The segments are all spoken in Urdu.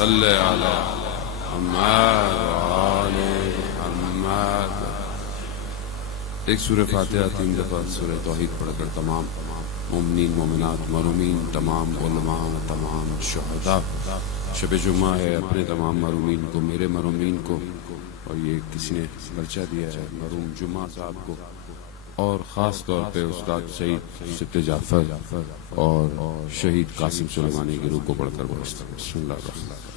صل علی محمد وآل محمد۔ ایک سورہ فاتحہ 3 دفعہ سورہ توحید پڑھ کر تمام مومنین مومنات محرومین، تمام علماء، تمام شہداء، شب جمعہ ہے، اپنے تمام محرومین کو، میرے محرومین کو، اور یہ کسی نے پرچہ دیا ہے مرحوم جمعہ صاحب کو، اور خاص طور پہ استاد شہید سبت جعفر اور شہید قاسم سلیمانی کی روح کو پڑھ کر بسم اللہ الرحمن الرحیم۔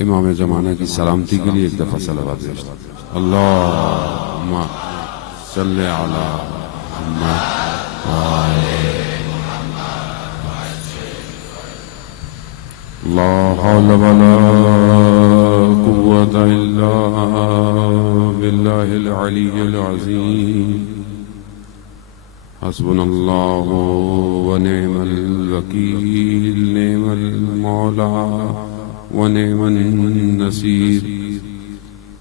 امام زمانہ کی سلامتی کے لیے ایک دفعہ صلوات پیش اللہم صل علی محمد لا حول ولا قوة الا باللہ العلی العظیم حسبنا اللہ ونعم الوکیل نعم المولا ونعم النصير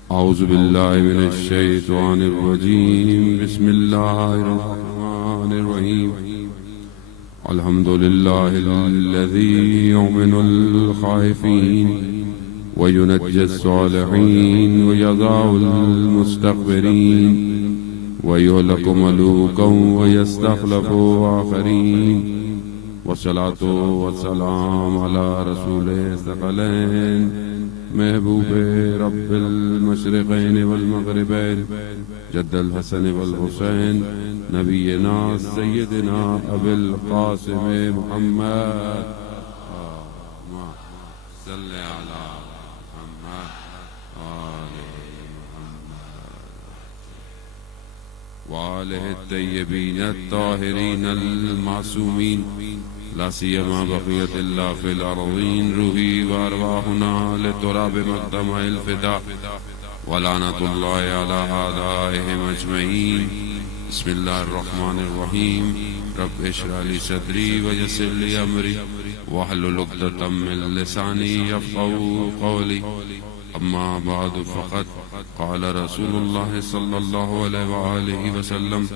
اعوذ باللہ من الشیطان الرجیم بسم اللہ الرحمن الرحیم الحمد للہ الذی یؤمن الخائفین وینجی الصالحین ویضع المستكبرین ویہلک ملوکا ویستخلف آخرین والصلاة والسلام على رسول الثقلين محبوب رب المشرقين والمغربين جد الحسن والحسين نبينا سيدنا أبي القاسم محمد صل على محمد وآله الطيبين الطاهرين المعصومين لا سيما بقية الله في الأرضين روحي وأرواحنا لتراب مقدمة الفداء ولعنة الله على أعدائهم أجمعين بسم الله الرحمن الرحيم رب اشرح لي صدري ويسر لي أمري واحلل عقدة من لساني يفقهوا قولي أما بعد فقد قال رسول الله صلى الله عليه وآله وسلم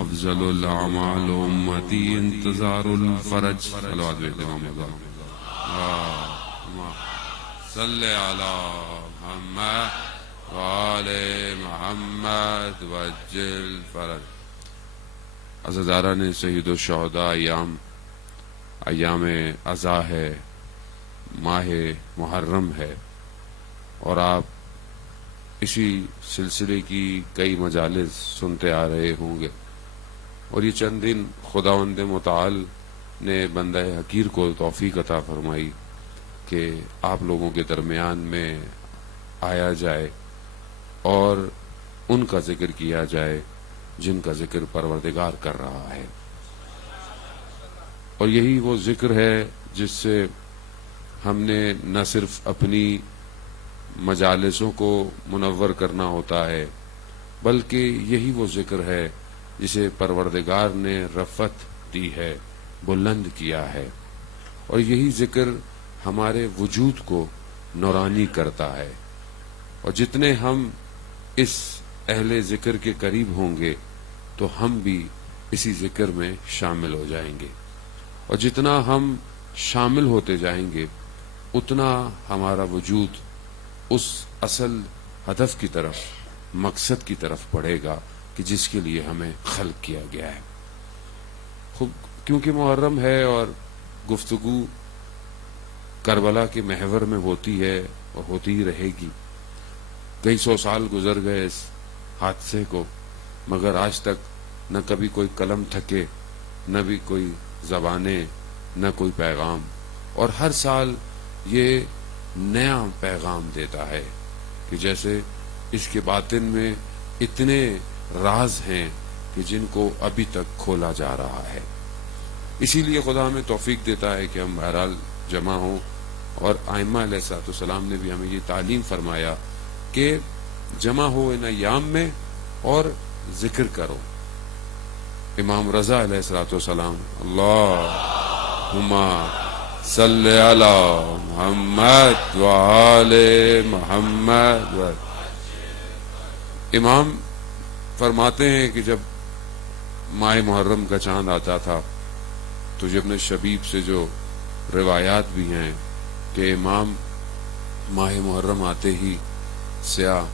افضل الاعمال امتی انتظار الفرج صلوات بإمام الله صل على محمد وآل محمد وجل فرج۔ عزیزاران شہید الشہداء ایام عزا ہے، ماہ محرم ہے، اور آپ اسی سلسلے کی کئی مجالس سنتے آ رہے ہوں گے، اور یہ چند دن خداوند متعال نے بندہ حقیر کو توفیق عطا فرمائی کہ آپ لوگوں کے درمیان میں آیا جائے اور ان کا ذکر کیا جائے جن کا ذکر پروردگار کر رہا ہے، اور یہی وہ ذکر ہے جس سے ہم نے نہ صرف اپنی مجالسوں کو منور کرنا ہوتا ہے، بلکہ یہی وہ ذکر ہے جسے پروردگار نے رفعت دی ہے، بلند کیا ہے، اور یہی ذکر ہمارے وجود کو نورانی کرتا ہے، اور جتنے ہم اس اہل ذکر کے قریب ہوں گے تو ہم بھی اسی ذکر میں شامل ہو جائیں گے، اور جتنا ہم شامل ہوتے جائیں گے اتنا ہمارا وجود اس اصل ہدف کی طرف، مقصد کی طرف بڑھے گا کہ جس کے لیے ہمیں خلق کیا گیا ہے۔ کیونکہ محرم ہے اور گفتگو کربلا کے محور میں ہوتی ہے اور ہوتی ہی رہے گی۔ کئی سو سال گزر گئے اس حادثے کو، مگر آج تک نہ کبھی کوئی قلم تھکے، نہ بھی کوئی زبانیں، نہ کوئی پیغام، اور ہر سال یہ نیا پیغام دیتا ہے کہ جیسے اس کے باطن میں اتنے راز ہیں کہ جن کو ابھی تک کھولا جا رہا ہے۔ اسی لیے خدا ہمیں توفیق دیتا ہے کہ ہم بہرحال جمع ہوں، اور ائمہ علیہ السلام نے بھی ہمیں یہ تعلیم فرمایا کہ جمع ہو ان ایام میں اور ذکر کرو، امام رضا علیہ الصلوۃ والسلام، اللہم صلی علی محمد وآل محمد. امام فرماتے ہیں کہ جب ماہ محرم کا چاند آتا تھا تو ابن شبیب سے جو روایات بھی ہیں کہ امام ماہ محرم آتے ہی سیاہ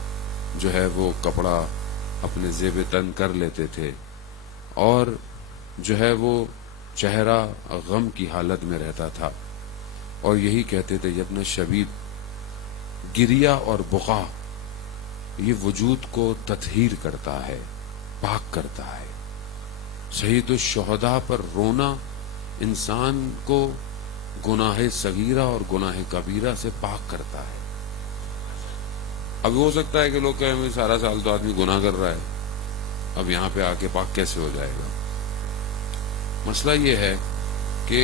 جو ہے وہ کپڑا اپنے زیب تن کر لیتے تھے اور جو ہے وہ چہرہ غم کی حالت میں رہتا تھا، اور یہی کہتے تھے ابن شبیب گریہ اور بقا یہ وجود کو تطہیر کرتا ہے، پاک کرتا ہے. شہید الشہداء پر رونا انسان کو گناہ صغیرہ اور گناہ کبیرہ سے پاک کرتا ہے. اب ہو سکتا ہے کہ لوگ کہیں سارا سال تو آدمی گناہ کر رہا ہے، اب یہاں پہ آ کے پاک کیسے ہو جائے گا؟ مسئلہ یہ ہے کہ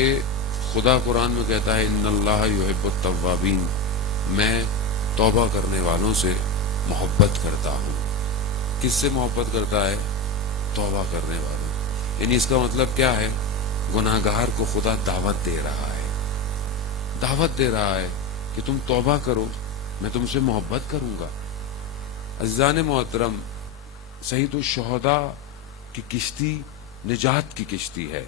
خدا قرآن میں کہتا ہے ان اللہ یحب التوابین، میں توبہ کرنے والوں سے محبت کرتا ہوں. کس سے محبت کرتا ہے؟ توبہ کرنے والوں. یعنی اس کا مطلب کیا ہے؟ گناہ گار کو خدا دعوت دے رہا ہے، دعوت دے رہا ہے کہ تم توبہ کرو، میں تم سے محبت کروں گا. عزیزان محترم، شہید الشہداء کی کشتی نجات کی کشتی ہے.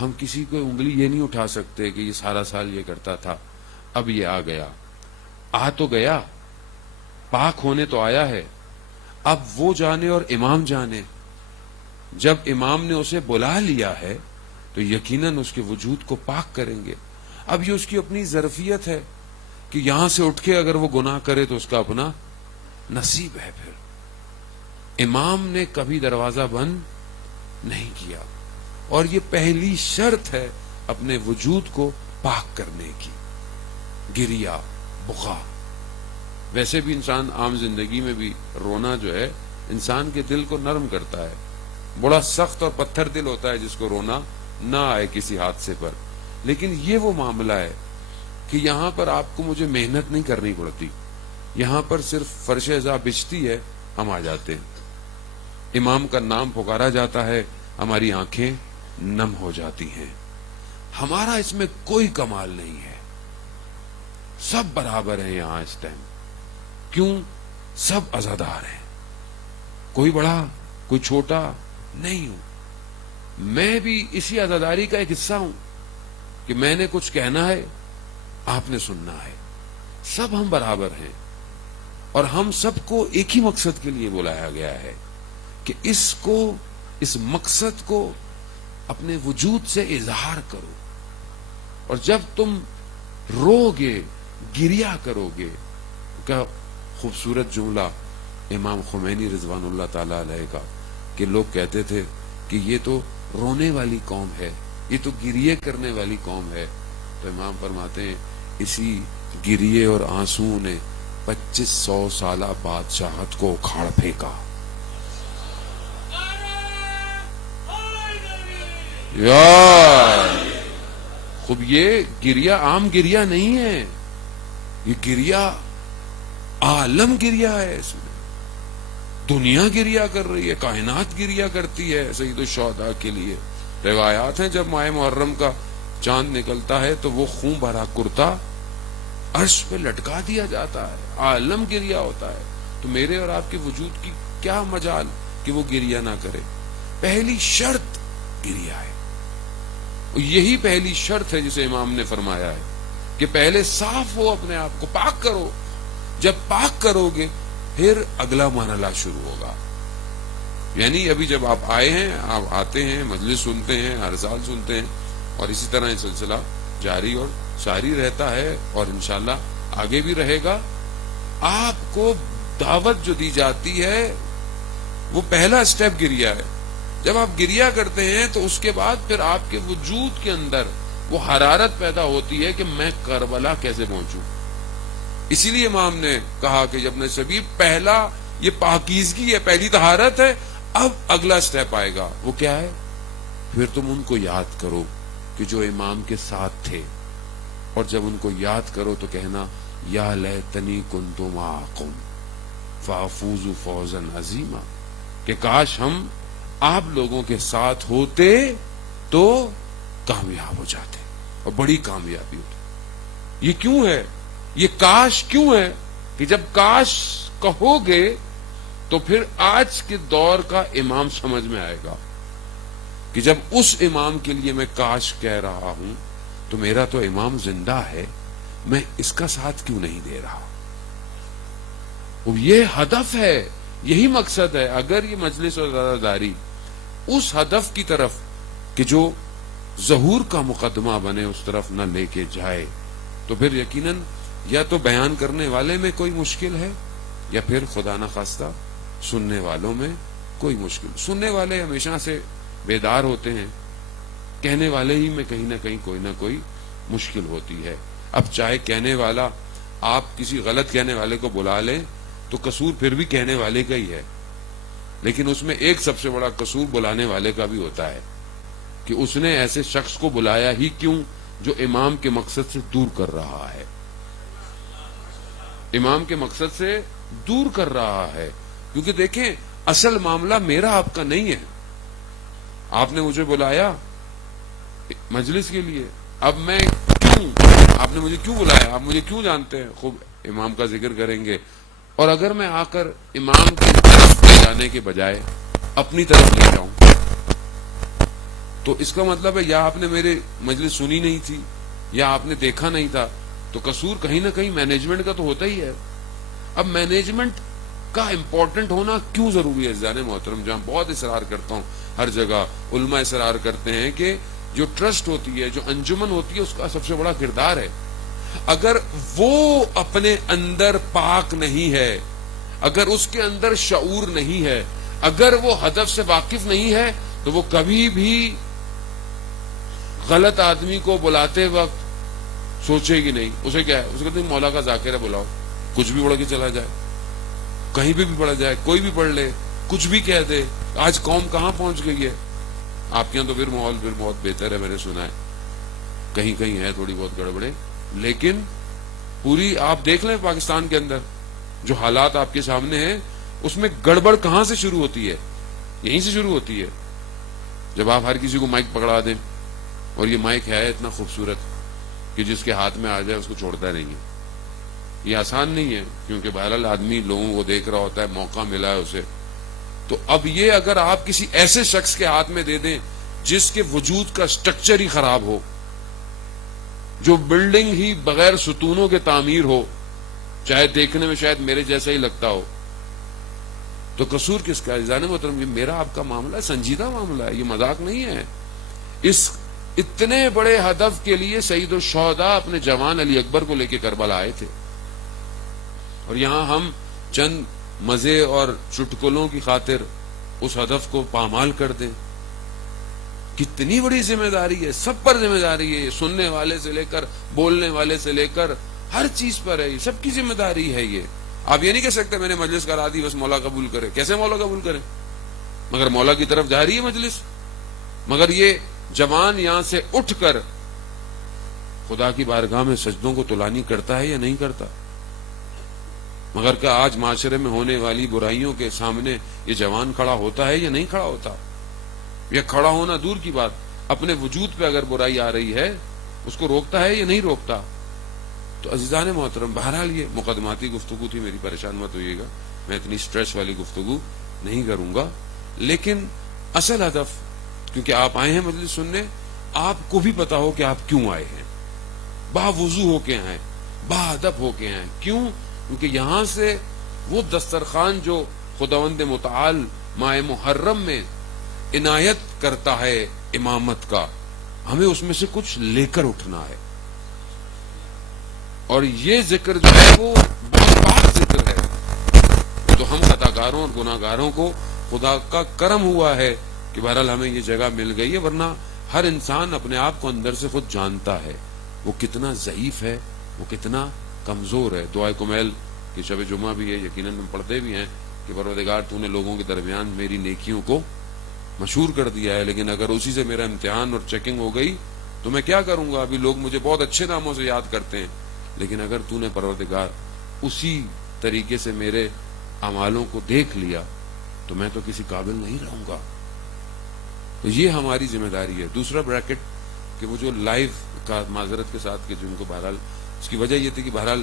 ہم کسی کو انگلی یہ نہیں اٹھا سکتے کہ یہ سارا سال یہ کرتا تھا، اب یہ آ گیا. آ تو گیا، پاک ہونے تو آیا ہے. اب وہ جانے اور امام جانے. جب امام نے اسے بلا لیا ہے تو یقیناً اس کے وجود کو پاک کریں گے. اب یہ اس کی اپنی ظرفیت ہے کہ یہاں سے اٹھ کے اگر وہ گناہ کرے تو اس کا اپنا نصیب ہے. پھر امام نے کبھی دروازہ بند نہیں کیا، اور یہ پہلی شرط ہے اپنے وجود کو پاک کرنے کی. گریہ، بقا. ویسے بھی انسان عام زندگی میں بھی رونا جو ہے انسان کے دل کو نرم کرتا ہے. بڑا سخت اور پتھر دل ہوتا ہے جس کو رونا نہ آئے کسی حادثے پر. لیکن یہ وہ معاملہ ہے کہ یہاں پر آپ کو مجھے محنت نہیں کرنی پڑتی، یہاں پر صرف فرش ازا بچتی ہے، ہم آ جاتے ہیں. امام کا نام پکارا جاتا ہے، ہماری آنکھیں نم ہو جاتی ہیں. ہمارا اس میں کوئی کمال نہیں ہے، سب برابر ہیں یہاں اس ٹائم. کیوں؟ سب عزادار ہیں، کوئی بڑا کوئی چھوٹا نہیں ہوں. میں بھی اسی عزاداری کا ایک حصہ ہوں کہ میں نے کچھ کہنا ہے، آپ نے سننا ہے. سب ہم برابر ہیں، اور ہم سب کو ایک ہی مقصد کے لیے بلایا گیا ہے کہ اس مقصد کو اپنے وجود سے اظہار کرو. اور جب تم رو گے، گریہ کرو گے. کیا خوبصورت جملہ امام خمینی رضوان اللہ تعالی علیہ کا، کہ لوگ کہتے تھے کہ یہ تو رونے والی قوم ہے، یہ تو گریہ کرنے والی قوم ہے. تو امام فرماتے ہیں اسی گریہ اور آنسو نے 2500 سالہ بادشاہت کو اکھاڑ پھینکا. یار خوب، یہ گریہ عام گریہ نہیں ہے، یہ گریہ عالم گریہ ہے. اس میں دنیا گریہ کر رہی ہے، کائنات گریہ کرتی ہے سید الشہداء کے لیے. روایات ہیں جب ماہ محرم کا چاند نکلتا ہے تو وہ خون بھرا کرتا عرش پہ لٹکا دیا جاتا ہے، عالم گریہ ہوتا ہے. تو میرے اور آپ کے وجود کی کیا مجال کہ وہ گریہ نہ کرے؟ پہلی شرط گریہ ہے. یہی پہلی شرط ہے جسے امام نے فرمایا ہے کہ پہلے صاف ہو، اپنے آپ کو پاک کرو. جب پاک کرو گے پھر اگلا مرحلہ شروع ہوگا. یعنی ابھی جب آپ آئے ہیں، آپ آتے ہیں، مجلس سنتے ہیں، ہر سال سنتے ہیں، اور اسی طرح یہ سلسلہ جاری اور ساری رہتا ہے، اور انشاءاللہ آگے بھی رہے گا. آپ کو دعوت جو دی جاتی ہے وہ پہلا سٹیپ گریہ ہے. جب آپ گریہ کرتے ہیں تو اس کے بعد پھر آپ کے وجود کے اندر وہ حرارت پیدا ہوتی ہے کہ میں کربلا کیسے پہنچوں. اسی لیے امام نے کہا کہ جب شبیب پہلا یہ پاکیزگی ہے، پہلی طہارت ہے. اب اگلا سٹیپ آئے گا، وہ کیا ہے؟ پھر تم ان کو یاد کرو کہ جو امام کے ساتھ تھے، اور جب ان کو یاد کرو تو کہنا یا لیتنی کنت معکم فافوز فوزا عظیما، کہ کاش ہم آپ لوگوں کے ساتھ ہوتے تو کامیاب ہو جاتے اور بڑی کامیابی ہوتی. یہ کیوں ہے؟ یہ کاش کیوں ہے کہ جب کاش کہو گے تو پھر آج کے دور کا امام سمجھ میں آئے گا کہ جب اس امام کے لیے میں کاش کہہ رہا ہوں تو میرا تو امام زندہ ہے، میں اس کا ساتھ کیوں نہیں دے رہا. یہ ہدف ہے، یہی مقصد ہے. اگر یہ مجلس اور رواداری اس ہدف کی طرف کہ جو ظہور کا مقدمہ بنے اس طرف نہ لے کے جائے تو پھر یقیناً یا تو بیان کرنے والے میں کوئی مشکل ہے یا پھر خدا نخواستہ سننے والوں میں کوئی مشکل. سننے والے ہمیشہ سے بیدار ہوتے ہیں، کہنے والے ہی میں کہیں نہ کہیں کوئی نہ کوئی مشکل ہوتی ہے. اب چاہے کہنے والا آپ کسی غلط کہنے والے کو بلا لیں تو قصور پھر بھی کہنے والے کا ہی ہے، لیکن اس میں ایک سب سے بڑا قصور بلانے والے کا بھی ہوتا ہے کہ اس نے ایسے شخص کو بلایا ہی کیوں جو امام کے مقصد سے دور کر رہا ہے. امام کے مقصد سے دور کر رہا ہے. کیونکہ دیکھیں اصل معاملہ میرا آپ کا نہیں ہے. آپ نے مجھے بلایا مجلس کے لیے، اب میں کیوں، آپ نے مجھے کیوں بلایا، آپ مجھے کیوں جانتے ہیں، خوب امام کا ذکر کریں گے. اور اگر میں آ کر امام کی طرف لے جانے کے بجائے اپنی طرف لے جاؤں تو اس کا مطلب ہے یا آپ نے میرے مجلس سنی نہیں تھی یا آپ نے دیکھا نہیں تھا. تو قصور کہیں نہ کہیں مینجمنٹ کا تو ہوتا ہی ہے. اب مینجمنٹ کا امپورٹنٹ ہونا کیوں ضروری ہے عزیزان محترم؟ جہاں بہت اصرار کرتا ہوں، ہر جگہ علماء اصرار کرتے ہیں کہ جو ٹرسٹ ہوتی ہے، جو انجمن ہوتی ہے، اس کا سب سے بڑا کردار ہے. اگر وہ اپنے اندر پاک نہیں ہے، اگر اس کے اندر شعور نہیں ہے، اگر وہ ہدف سے واقف نہیں ہے تو وہ کبھی بھی غلط آدمی کو بلاتے وقت سوچے گی نہیں. اسے کیا ہے، اسے کہتے ہیں مولا کا ذاکر ہے، بلاؤ، کچھ بھی پڑھ کے چلا جائے، کہیں بھی پڑھا جائے، کوئی بھی پڑھ لے، کچھ بھی کہہ دے. آج قوم کہاں پہنچ گئی ہے. آپ کے یہاں تو پھر ماحول پھر بہت بہتر ہے، میں نے سنا ہے، کہیں کہیں ہے تھوڑی بہت گڑبڑے، لیکن پوری آپ دیکھ لیں پاکستان کے اندر جو حالات آپ کے سامنے ہیں، اس میں گڑبڑ کہاں سے شروع ہوتی ہے؟ یہیں سے شروع ہوتی ہے جب آپ ہر کسی کو مائک پکڑا دیں. اور یہ مائک ہے اتنا خوبصورت کہ جس کے ہاتھ میں آ جائے اس کو چھوڑتا نہیں ہے. یہ آسان نہیں ہے کیونکہ بہرحال آدمی لوگوں کو دیکھ رہا ہوتا ہے، موقع ملا ہے اسے. تو اب یہ اگر آپ کسی ایسے شخص کے ہاتھ میں دے دیں جس کے وجود کا سٹرکچر ہی خراب ہو، جو بلڈنگ ہی بغیر ستونوں کے تعمیر ہو، چاہے دیکھنے میں شاید میرے جیسا ہی لگتا ہو، تو قصور کس کا؟ عزیزان محترم، یہ میرا آپ کا معاملہ ہے، سنجیدہ معاملہ ہے، یہ مذاق نہیں ہے. اس اتنے بڑے ہدف کے لیے سید الشہداء اپنے جوان علی اکبر کو لے کے کربلا آئے تھے، اور یہاں ہم چند مزے اور چٹکلوں کی خاطر اس ہدف کو پامال کر دیں. کتنی بڑی ذمہ داری ہے، سب پر ذمہ داری ہے، سننے والے سے لے کر بولنے والے سے لے کر ہر چیز پر ہے، یہ سب کی ذمہ داری ہے. یہ آپ یہ نہیں کہہ سکتے میں نے مجلس کرا دی بس مولا قبول کرے. کیسے مولا قبول کرے؟ مگر مولا کی طرف جا رہی ہے مجلس. مگر یہ جوان یہاں سے اٹھ کر خدا کی بارگاہ میں سجدوں کو تلانی کرتا ہے یا نہیں کرتا؟ مگر کیا آج معاشرے میں ہونے والی برائیوں کے سامنے یہ جوان کھڑا ہوتا ہے یا نہیں کھڑا ہوتا؟ یہ کھڑا ہونا دور کی بات، اپنے وجود پہ اگر برائی آ رہی ہے اس کو روکتا ہے یا نہیں روکتا؟ تو عزیزان محترم، بہرحال یہ مقدماتی گفتگو تھی، میری پریشان مت ہوئیے گا، میں اتنی سٹریس والی گفتگو نہیں کروں گا. لیکن اصل ہدف، کیونکہ آپ آئے ہیں مجلس سننے، آپ کو بھی پتا ہو کہ آپ کیوں آئے ہیں، باوضو ہو کے آئے، با ادب ہو کے آئے. کیوں؟ کیونکہ یہاں سے وہ دسترخوان جو خداوند متعال ماہ محرم میں عنایت کرتا ہے امامت کا، ہمیں اس میں سے کچھ لے کر اٹھنا ہے. اور یہ ذکر جو ہے وہ بہت پاک ذکر ہے. تو ہم خطاکاروں اور گناہگاروں کو خدا کا کرم ہوا ہے کہ بہرحال ہمیں یہ جگہ مل گئی ہے، ورنہ ہر انسان اپنے آپ کو اندر سے خود جانتا ہے وہ کتنا ضعیف ہے، وہ کتنا کمزور ہے. دعائے کمیل کی شب جمعہ بھی ہے، یقیناً ہم پڑھتے بھی ہیں کہ پروردگار تو نے لوگوں کے درمیان میری نیکیوں کو مشہور کر دیا ہے، لیکن اگر اسی سے میرا امتحان اور چیکنگ ہو گئی تو میں کیا کروں گا؟ ابھی لوگ مجھے بہت اچھے ناموں سے یاد کرتے ہیں، لیکن اگر تو نے پروردگار اسی طریقے سے میرے اعمالوں کو دیکھ لیا تو میں تو کسی قابل نہیں رہوں گا. یہ ہماری ذمہ داری ہے. دوسرا بریکٹ کہ وہ جو لائیو کا معذرت کے ساتھ کہ جن کو بہرحال اس کی وجہ یہ تھی کہ بہرحال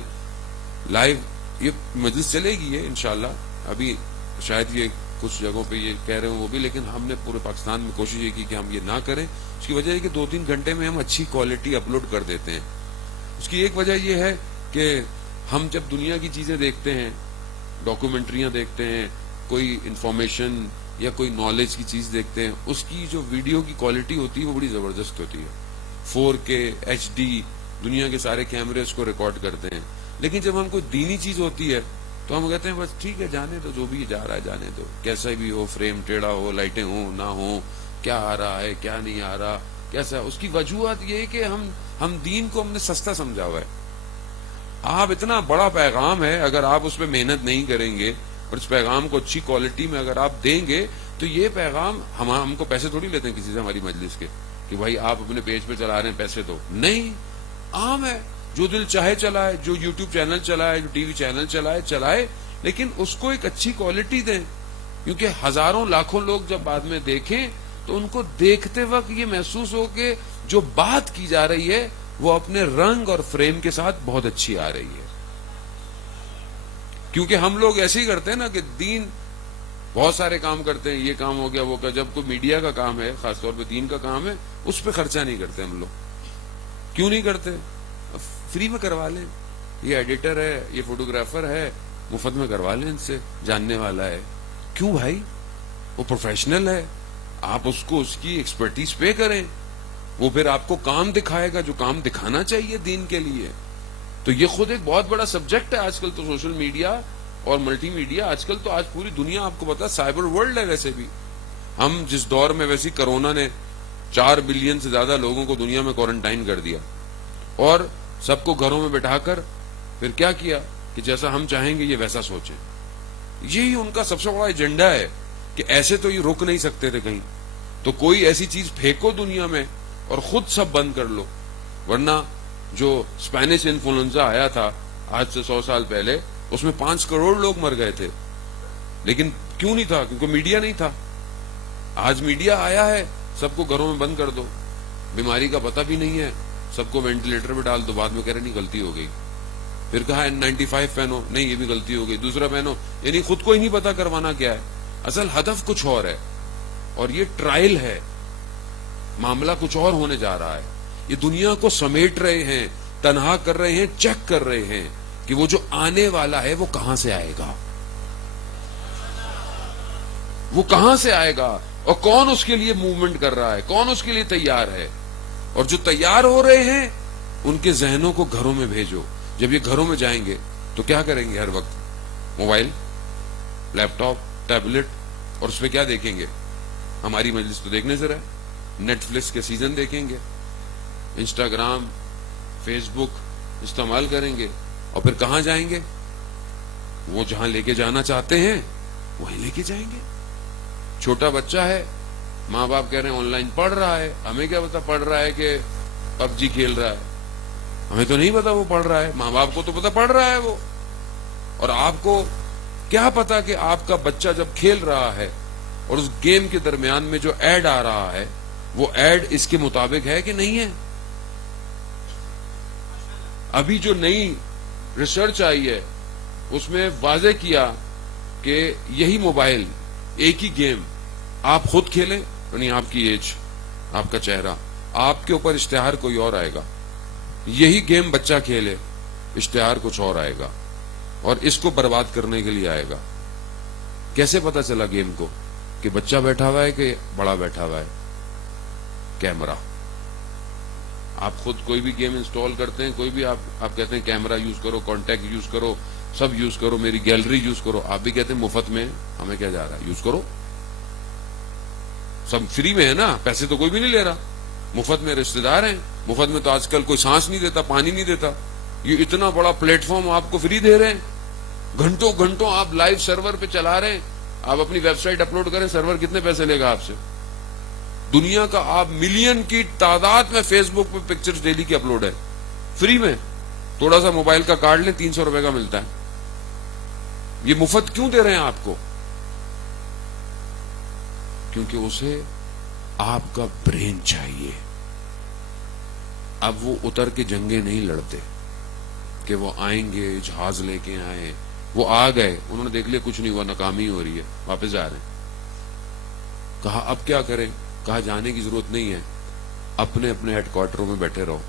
لائیو یہ مجلس چلے گی ہے انشاءاللہ. ابھی شاید یہ کچھ جگہوں پہ یہ کہہ رہے ہوں وہ بھی, لیکن ہم نے پورے پاکستان میں کوشش یہ کی کہ ہم یہ نہ کریں. اس کی وجہ ہے کہ 2-3 گھنٹے میں ہم اچھی کوالٹی اپلوڈ کر دیتے ہیں. اس کی ایک وجہ یہ ہے کہ ہم جب دنیا کی چیزیں دیکھتے ہیں, ڈاکومنٹریاں دیکھتے ہیں, کوئی انفارمیشن یا کوئی نالج کی چیز دیکھتے ہیں, اس کی جو ویڈیو کی کوالٹی ہوتی ہے وہ بڑی زبردست ہوتی ہے. 4K HD دنیا کے سارے کیمرے اس کو ریکارڈ کرتے ہیں. لیکن جب ہم کوئی دینی چیز ہوتی ہے تو ہم کہتے ہیں بس ٹھیک ہے جانے دو, جو بھی جا رہا ہے جانے دو, کیسا بھی ہو, فریم ٹیڑھا ہو, لائٹیں ہوں نہ ہوں, کیا آ رہا ہے کیا نہیں آ رہا کیسا. اس کی وجوہات یہ ہے کہ ہم دین کو ہم نے سستا سمجھا ہوا ہے. آپ اتنا بڑا پیغام ہے, اگر آپ اس پہ محنت نہیں کریں گے اور اس پیغام کو اچھی کوالٹی میں اگر آپ دیں گے تو یہ پیغام ہم کو پیسے تھوڑی لیتے ہیں کسی سے ہماری مجلس کے کہ بھائی آپ اپنے پیج پہ چلا رہے ہیں پیسے دو. نہیں, عام ہے, جو دل چاہے چلائے, جو یوٹیوب چینل چلائے, جو ٹی وی چینل چلائے, لیکن اس کو ایک اچھی کوالٹی دیں, کیونکہ ہزاروں لاکھوں لوگ جب بعد میں دیکھیں تو ان کو دیکھتے وقت یہ محسوس ہو کہ جو بات کی جا رہی ہے وہ اپنے رنگ اور فریم کے ساتھ بہت اچھی آ رہی ہے. کیونکہ ہم لوگ ایسے ہی کرتے ہیں نا کہ دین بہت سارے کام کرتے ہیں, یہ کام ہو گیا وہ کا, جب کوئی میڈیا کا کام ہے خاص طور پہ دین کا کام ہے اس پہ خرچہ نہیں کرتے ہم لوگ. کیوں نہیں کرتے؟ فری میں کروا لیں. یہ ایڈیٹر ہے, یہ فوٹوگرافر ہے, مفت میں کروا لیں ان سے, جاننے والا ہے. کیوں بھائی, وہ پروفیشنل ہے, آپ اس کو اس کی ایکسپرٹیز پے کریں, وہ پھر آپ کو کام دکھائے گا جو کام دکھانا چاہیے دین کے لیے. تو یہ خود ایک بہت بڑا سبجیکٹ ہے آج کل تو سوشل میڈیا اور ملٹی میڈیا. آج کل تو آج پوری دنیا آپ کو پتا سائبر ورلڈ ہے. ویسے بھی ہم جس دور میں, ویسے کرونا نے 4 بلین سے زیادہ لوگوں کو دنیا میں کوارنٹائن کر دیا اور سب کو گھروں میں بٹھا کر پھر کیا کیا کہ جیسا ہم چاہیں گے یہ ویسا سوچیں. یہی ان کا سب سے بڑا ایجنڈا ہے کہ ایسے تو یہ رک نہیں سکتے تھے کہیں, تو کوئی ایسی چیز پھینکو دنیا میں اور خود سب بند کر لو. ورنہ جو اسپینش انفلوئنزا آیا تھا آج سے 100 سال پہلے, اس میں 5 کروڑ لوگ مر گئے تھے. لیکن کیوں نہیں تھا؟ کیونکہ میڈیا نہیں تھا. آج میڈیا آیا ہے, سب کو گھروں میں بند کر دو, بیماری کا پتہ بھی نہیں ہے, سب کو وینٹیلیٹر پہ ڈال دو, بعد میں کہہ رہے نہیں غلطی ہو گئی. پھر کہا N95 پہنو, نہیں یہ بھی غلطی ہو گئی, دوسرا پہنو, یعنی خود کو ہی نہیں پتا کروانا کیا ہے. اصل ہدف کچھ اور ہے اور یہ ٹرائل ہے, معاملہ کچھ اور ہونے جا رہا ہے. یہ دنیا کو سمیٹ رہے ہیں, تنہا کر رہے ہیں, چیک کر رہے ہیں کہ وہ جو آنے والا ہے وہ کہاں سے آئے گا, وہ کہاں سے آئے گا اور کون اس کے لیے موومنٹ کر رہا ہے, کون اس کے لیے تیار ہے. اور جو تیار ہو رہے ہیں ان کے ذہنوں کو گھروں میں بھیجو. جب یہ گھروں میں جائیں گے تو کیا کریں گے؟ ہر وقت موبائل, لیپ ٹاپ, ٹیبلٹ, اور اس پہ کیا دیکھیں گے؟ ہماری مجلس تو دیکھنے سے رہے, نیٹ فلکس کے سیزن دیکھیں گے, انسٹاگرام, فیس بک استعمال کریں گے. اور پھر کہاں جائیں گے؟ وہ جہاں لے کے جانا چاہتے ہیں وہیں لے کے جائیں گے. چھوٹا بچہ ہے, ماں باپ کہہ رہے ہیں آن لائن پڑھ رہا ہے, ہمیں کیا پتا پڑھ رہا ہے کہ PUBG کھیل رہا ہے, ہمیں تو نہیں پتا وہ پڑھ رہا ہے, ماں باپ کو تو پتا پڑھ رہا ہے وہ. اور آپ کو کیا پتا کہ آپ کا بچہ جب کھیل رہا ہے اور اس گیم کے درمیان میں جو ایڈ آ رہا ہے وہ ایڈ اس کے مطابق ہے کہ نہیں ہے. ابھی جو نئی ریسرچ آئی ہے اس میں واضح کیا کہ یہی موبائل, ایک ہی گیم آپ خود کھیلیں, یعنی آپ کی ایج, آپ کا چہرہ, آپ کے اوپر اشتہار کوئی اور آئے گا. یہی گیم بچہ کھیلے, اشتہار کچھ اور آئے گا اور اس کو برباد کرنے کے لیے آئے گا. کیسے پتا چلا گیم کو کہ بچہ بیٹھا ہوا ہے کہ بڑا بیٹھا ہوا ہے؟ کیمرہ. آپ خود کوئی بھی گیم انسٹال کرتے ہیں, کوئی بھی آپ کہتے ہیں کیمرہ یوز کرو, کانٹیکٹ یوز کرو, سب یوز کرو, میری گیلری یوز کرو. آپ بھی کہتے ہیں مفت میں, ہمیں کیا جا رہا ہے, یوز کرو, سب فری میں ہے نا, پیسے تو کوئی بھی نہیں لے رہا, مفت میں رشتے دار ہیں. مفت میں تو آج کل کوئی سانس نہیں دیتا, پانی نہیں دیتا. یہ اتنا بڑا پلیٹ فارم آپ کو فری دے رہے ہیں, گھنٹوں گھنٹوں آپ لائیو سرور پہ چلا رہے ہیں. آپ اپنی ویب سائٹ اپلوڈ کریں, سرور کتنے پیسے لے گا آپ سے؟ دنیا کا آپ ملین کی تعداد میں فیس بک پہ پکچرز ڈیلی کی اپلوڈ ہے فری میں. تھوڑا سا موبائل کا کارڈ لیں, 300 روپے کا ملتا ہے. یہ مفت کیوں دے رہے ہیں آپ کو؟ کیونکہ اسے آپ کا برین چاہیے. اب وہ اتر کے جنگیں نہیں لڑتے کہ وہ آئیں گے جہاز لے کے آئے. وہ آ گئے, انہوں نے دیکھ لیا کچھ نہیں ہوا, ناکامی ہو رہی ہے, واپس جا رہے ہیں. کہا اب کیا کریں؟ کہا جانے کی ضرورت نہیں ہے, اپنے اپنے ہیڈ کوارٹروں میں بیٹھے رہو,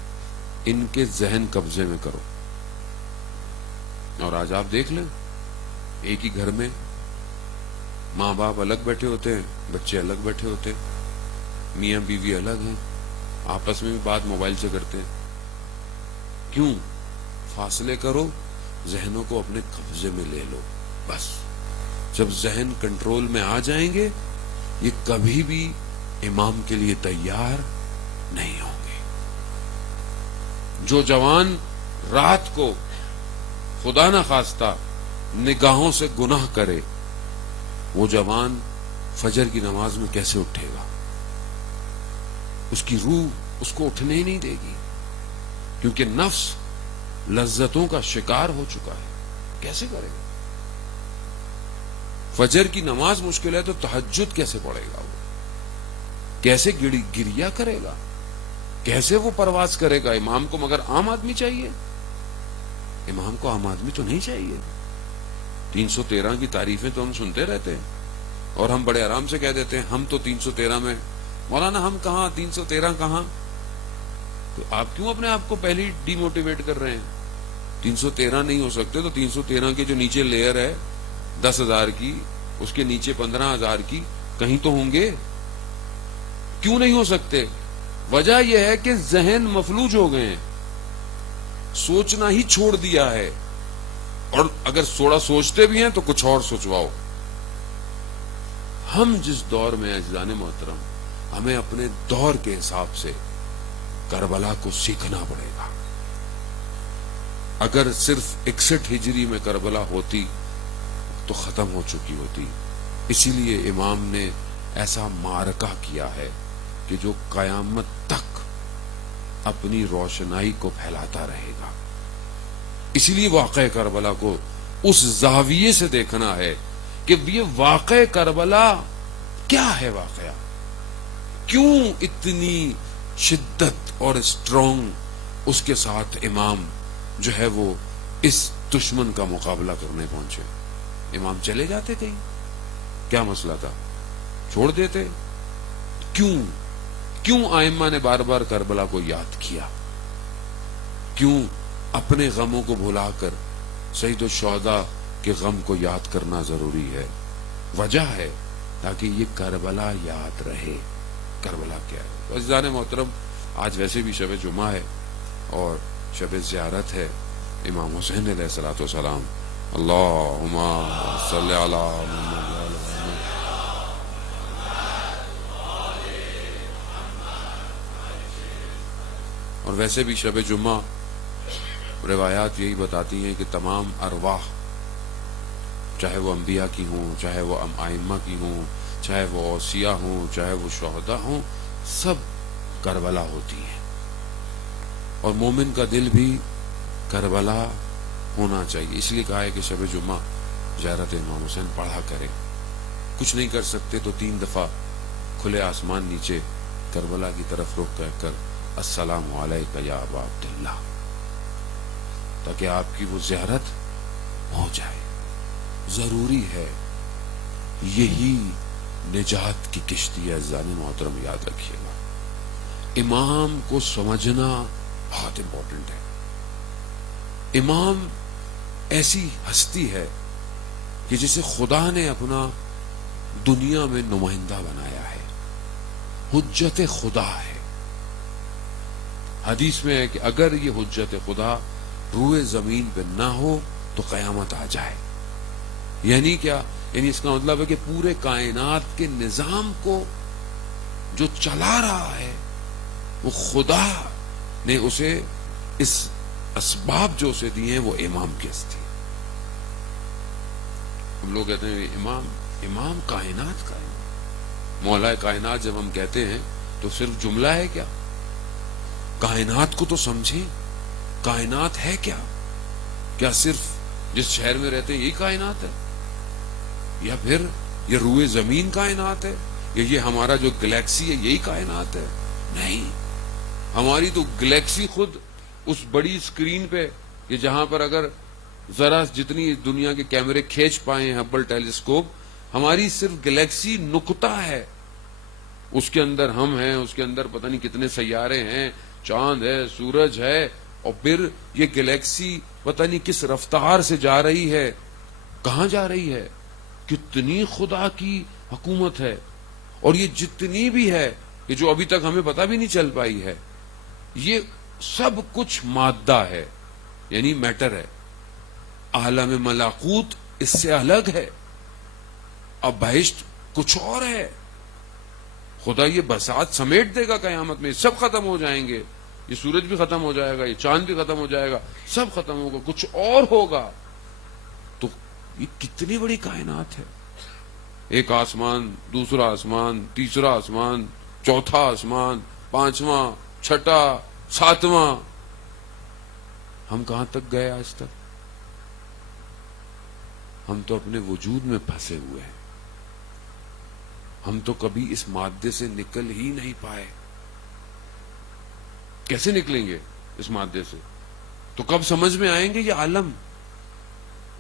ان کے ذہن قبضے میں کرو. اور آج آپ دیکھ لیں, ایک ہی گھر میں ماں باپ الگ بیٹھے ہوتے ہیں, بچے الگ بیٹھے ہوتے ہیں, میاں بیوی الگ ہیں, آپس میں بھی بات موبائل سے کرتے ہیں. کیوں؟ فاصلے کرو, ذہنوں کو اپنے قبضے میں لے لو. بس جب ذہن کنٹرول میں آ جائیں گے, یہ کبھی بھی امام کے لیے تیار نہیں ہوں گے. جو جوان رات کو خدا نہ خواستہ نگاہوں سے گناہ کرے, وہ جوان فجر کی نماز میں کیسے اٹھے گا؟ اس کی روح اس کو اٹھنے ہی نہیں دے گی, کیونکہ نفس لذتوں کا شکار ہو چکا ہے. کیسے کرے گا؟ فجر کی نماز مشکل ہے تو تہجد کیسے پڑھے گا؟ وہ کیسے گریا کرے گا؟ کیسے وہ پرواز کرے گا؟ امام کو مگر عام آدمی چاہیے. امام کو عام آدمی تو نہیں چاہیے. 313 کی تعریفیں تو ہم سنتے رہتے ہیں, اور ہم بڑے آرام سے کہہ دیتے ہیں ہم تو 313 میں. مولانا ہم کہاں, 313 کہاں؟ تو آپ کیوں اپنے آپ کو پہلی ڈی موٹیویٹ کر رہے ہیں؟ 313 نہیں ہو سکتے تو 313 کے جو نیچے لیئر ہے 10,000 کی, اس کے نیچے 15,000 کی, کہیں تو ہوں گے. کیوں نہیں ہو سکتے؟ وجہ یہ ہے کہ ذہن مفلوج ہو گئے ہیں, سوچنا ہی چھوڑ دیا ہے. اور اگر تھوڑا سوچتے بھی ہیں تو کچھ اور سوچواؤ. ہم جس دور میں عزیزان محترم, ہمیں اپنے دور کے حساب سے کربلا کو سیکھنا پڑے گا. اگر صرف 61 ہجری میں کربلا ہوتی تو ختم ہو چکی ہوتی. اسی لیے امام نے ایسا معرکہ کیا ہے کہ جو قیامت تک اپنی روشنائی کو پھیلاتا رہے گا. اسی لیے واقعہ کربلا کو اس زاویے سے دیکھنا ہے کہ یہ واقعہ کربلا کیا ہے. واقعہ کیوں اتنی شدت اور اسٹرانگ اس کے ساتھ امام جو ہے وہ اس دشمن کا مقابلہ کرنے پہنچے. امام چلے جاتے کہیں, کیا مسئلہ تھا؟ چھوڑ دیتے. کیوں ائمہ نے بار بار کربلا کو یاد کیا؟ کیوں اپنے غموں کو بھلا کر سید الشہداء کے غم کو یاد کرنا ضروری ہے؟ وجہ ہے تاکہ یہ کربلا یاد رہے. کربلا کیا ہے؟ عزیزان محترم, آج ویسے بھی شب جمعہ ہے اور شب زیارت ہے امام حسین علیہ الصلوۃ والسلام. اللہم صلی علی محمد. اور ویسے بھی شب جمعہ روایات یہی بتاتی ہیں کہ تمام ارواح, چاہے وہ انبیاء کی ہوں, چاہے وہ ائمہ کی ہوں, چاہے وہ اوصیاء ہوں, چاہے وہ شہداء ہوں, سب کربلا ہوتی ہیں. اور مومن کا دل بھی کربلا ہونا چاہیے. اس لیے کہا ہے کہ شب جمعہ زیارت امام حسین پڑھا کرے. کچھ نہیں کر سکتے تو 3 دفعہ کھلے آسمان نیچے کربلا کی طرف رخ کر کر السلام علیکہ یا ابا عبداللہ, تاکہ آپ کی وہ زیارت ہو جائے. ضروری ہے, یہی نجات کی کشتی ہے. عزیزان محترم یاد رکھیے گا, امام کو سمجھنا بہت امپورٹنٹ ہے. امام ایسی ہستی ہے کہ جسے خدا نے اپنا دنیا میں نمائندہ بنایا ہے, حجت خدا ہے. حدیث میں ہے کہ اگر یہ حجت خدا روئے زمین پہ نہ ہو تو قیامت آ جائے. یعنی کیا؟ یعنی اس کا مطلب ہے کہ پورے کائنات کے نظام کو جو چلا رہا ہے وہ خدا نے اسے اس اسباب جو اسے دیے ہیں وہ امام کی ہستی. ہم لوگ کہتے ہیں امام کائنات کا ہے. مولا کائنات جب ہم کہتے ہیں تو صرف جملہ ہے کیا؟ کائنات کو تو سمجھیں. کائنات ہے کیا؟ کیا صرف جس شہر میں رہتے ہیں یہی کائنات ہے؟ یا پھر یہ روئے زمین کائنات ہے؟ کہ یہ ہمارا جو گلیکسی ہے یہی کائنات ہے. نہیں، ہماری تو گلیکسی خود اس بڑی اسکرین پہ کہ جہاں پر اگر ذرا جتنی دنیا کے کیمرے کھینچ پائے ہیں ہبل ٹیلیسکوپ، ہماری صرف گلیکسی نقطہ ہے. اس کے اندر ہم ہیں، اس کے اندر پتہ نہیں کتنے سیارے ہیں، چاند ہے، سورج ہے، اور پھر یہ گلیکسی پتہ نہیں کس رفتار سے جا رہی ہے، کہاں جا رہی ہے. کتنی خدا کی حکومت ہے. اور یہ جتنی بھی ہے کہ جو ابھی تک ہمیں پتہ بھی نہیں چل پائی ہے، یہ سب کچھ مادہ ہے، یعنی میٹر ہے. عالم ملکوت اس سے الگ ہے. اب بہشت کچھ اور ہے. خدا یہ بساط سمیٹ دے گا قیامت میں، سب ختم ہو جائیں گے. یہ سورج بھی ختم ہو جائے گا، یہ چاند بھی ختم ہو جائے گا، سب ختم ہوگا، کچھ اور ہوگا. تو یہ کتنی بڑی کائنات ہے. ایک آسمان، دوسرا آسمان، تیسرا آسمان، چوتھا آسمان، پانچواں، چھٹا، ساتواں. ہم کہاں تک گئے آج تک؟ ہم تو اپنے وجود میں پھنسے ہوئے ہیں. ہم تو کبھی اس مادے سے نکل ہی نہیں پائے. کیسے نکلیں گے اس مادے سے؟ تو کب سمجھ میں آئیں گے یہ عالم؟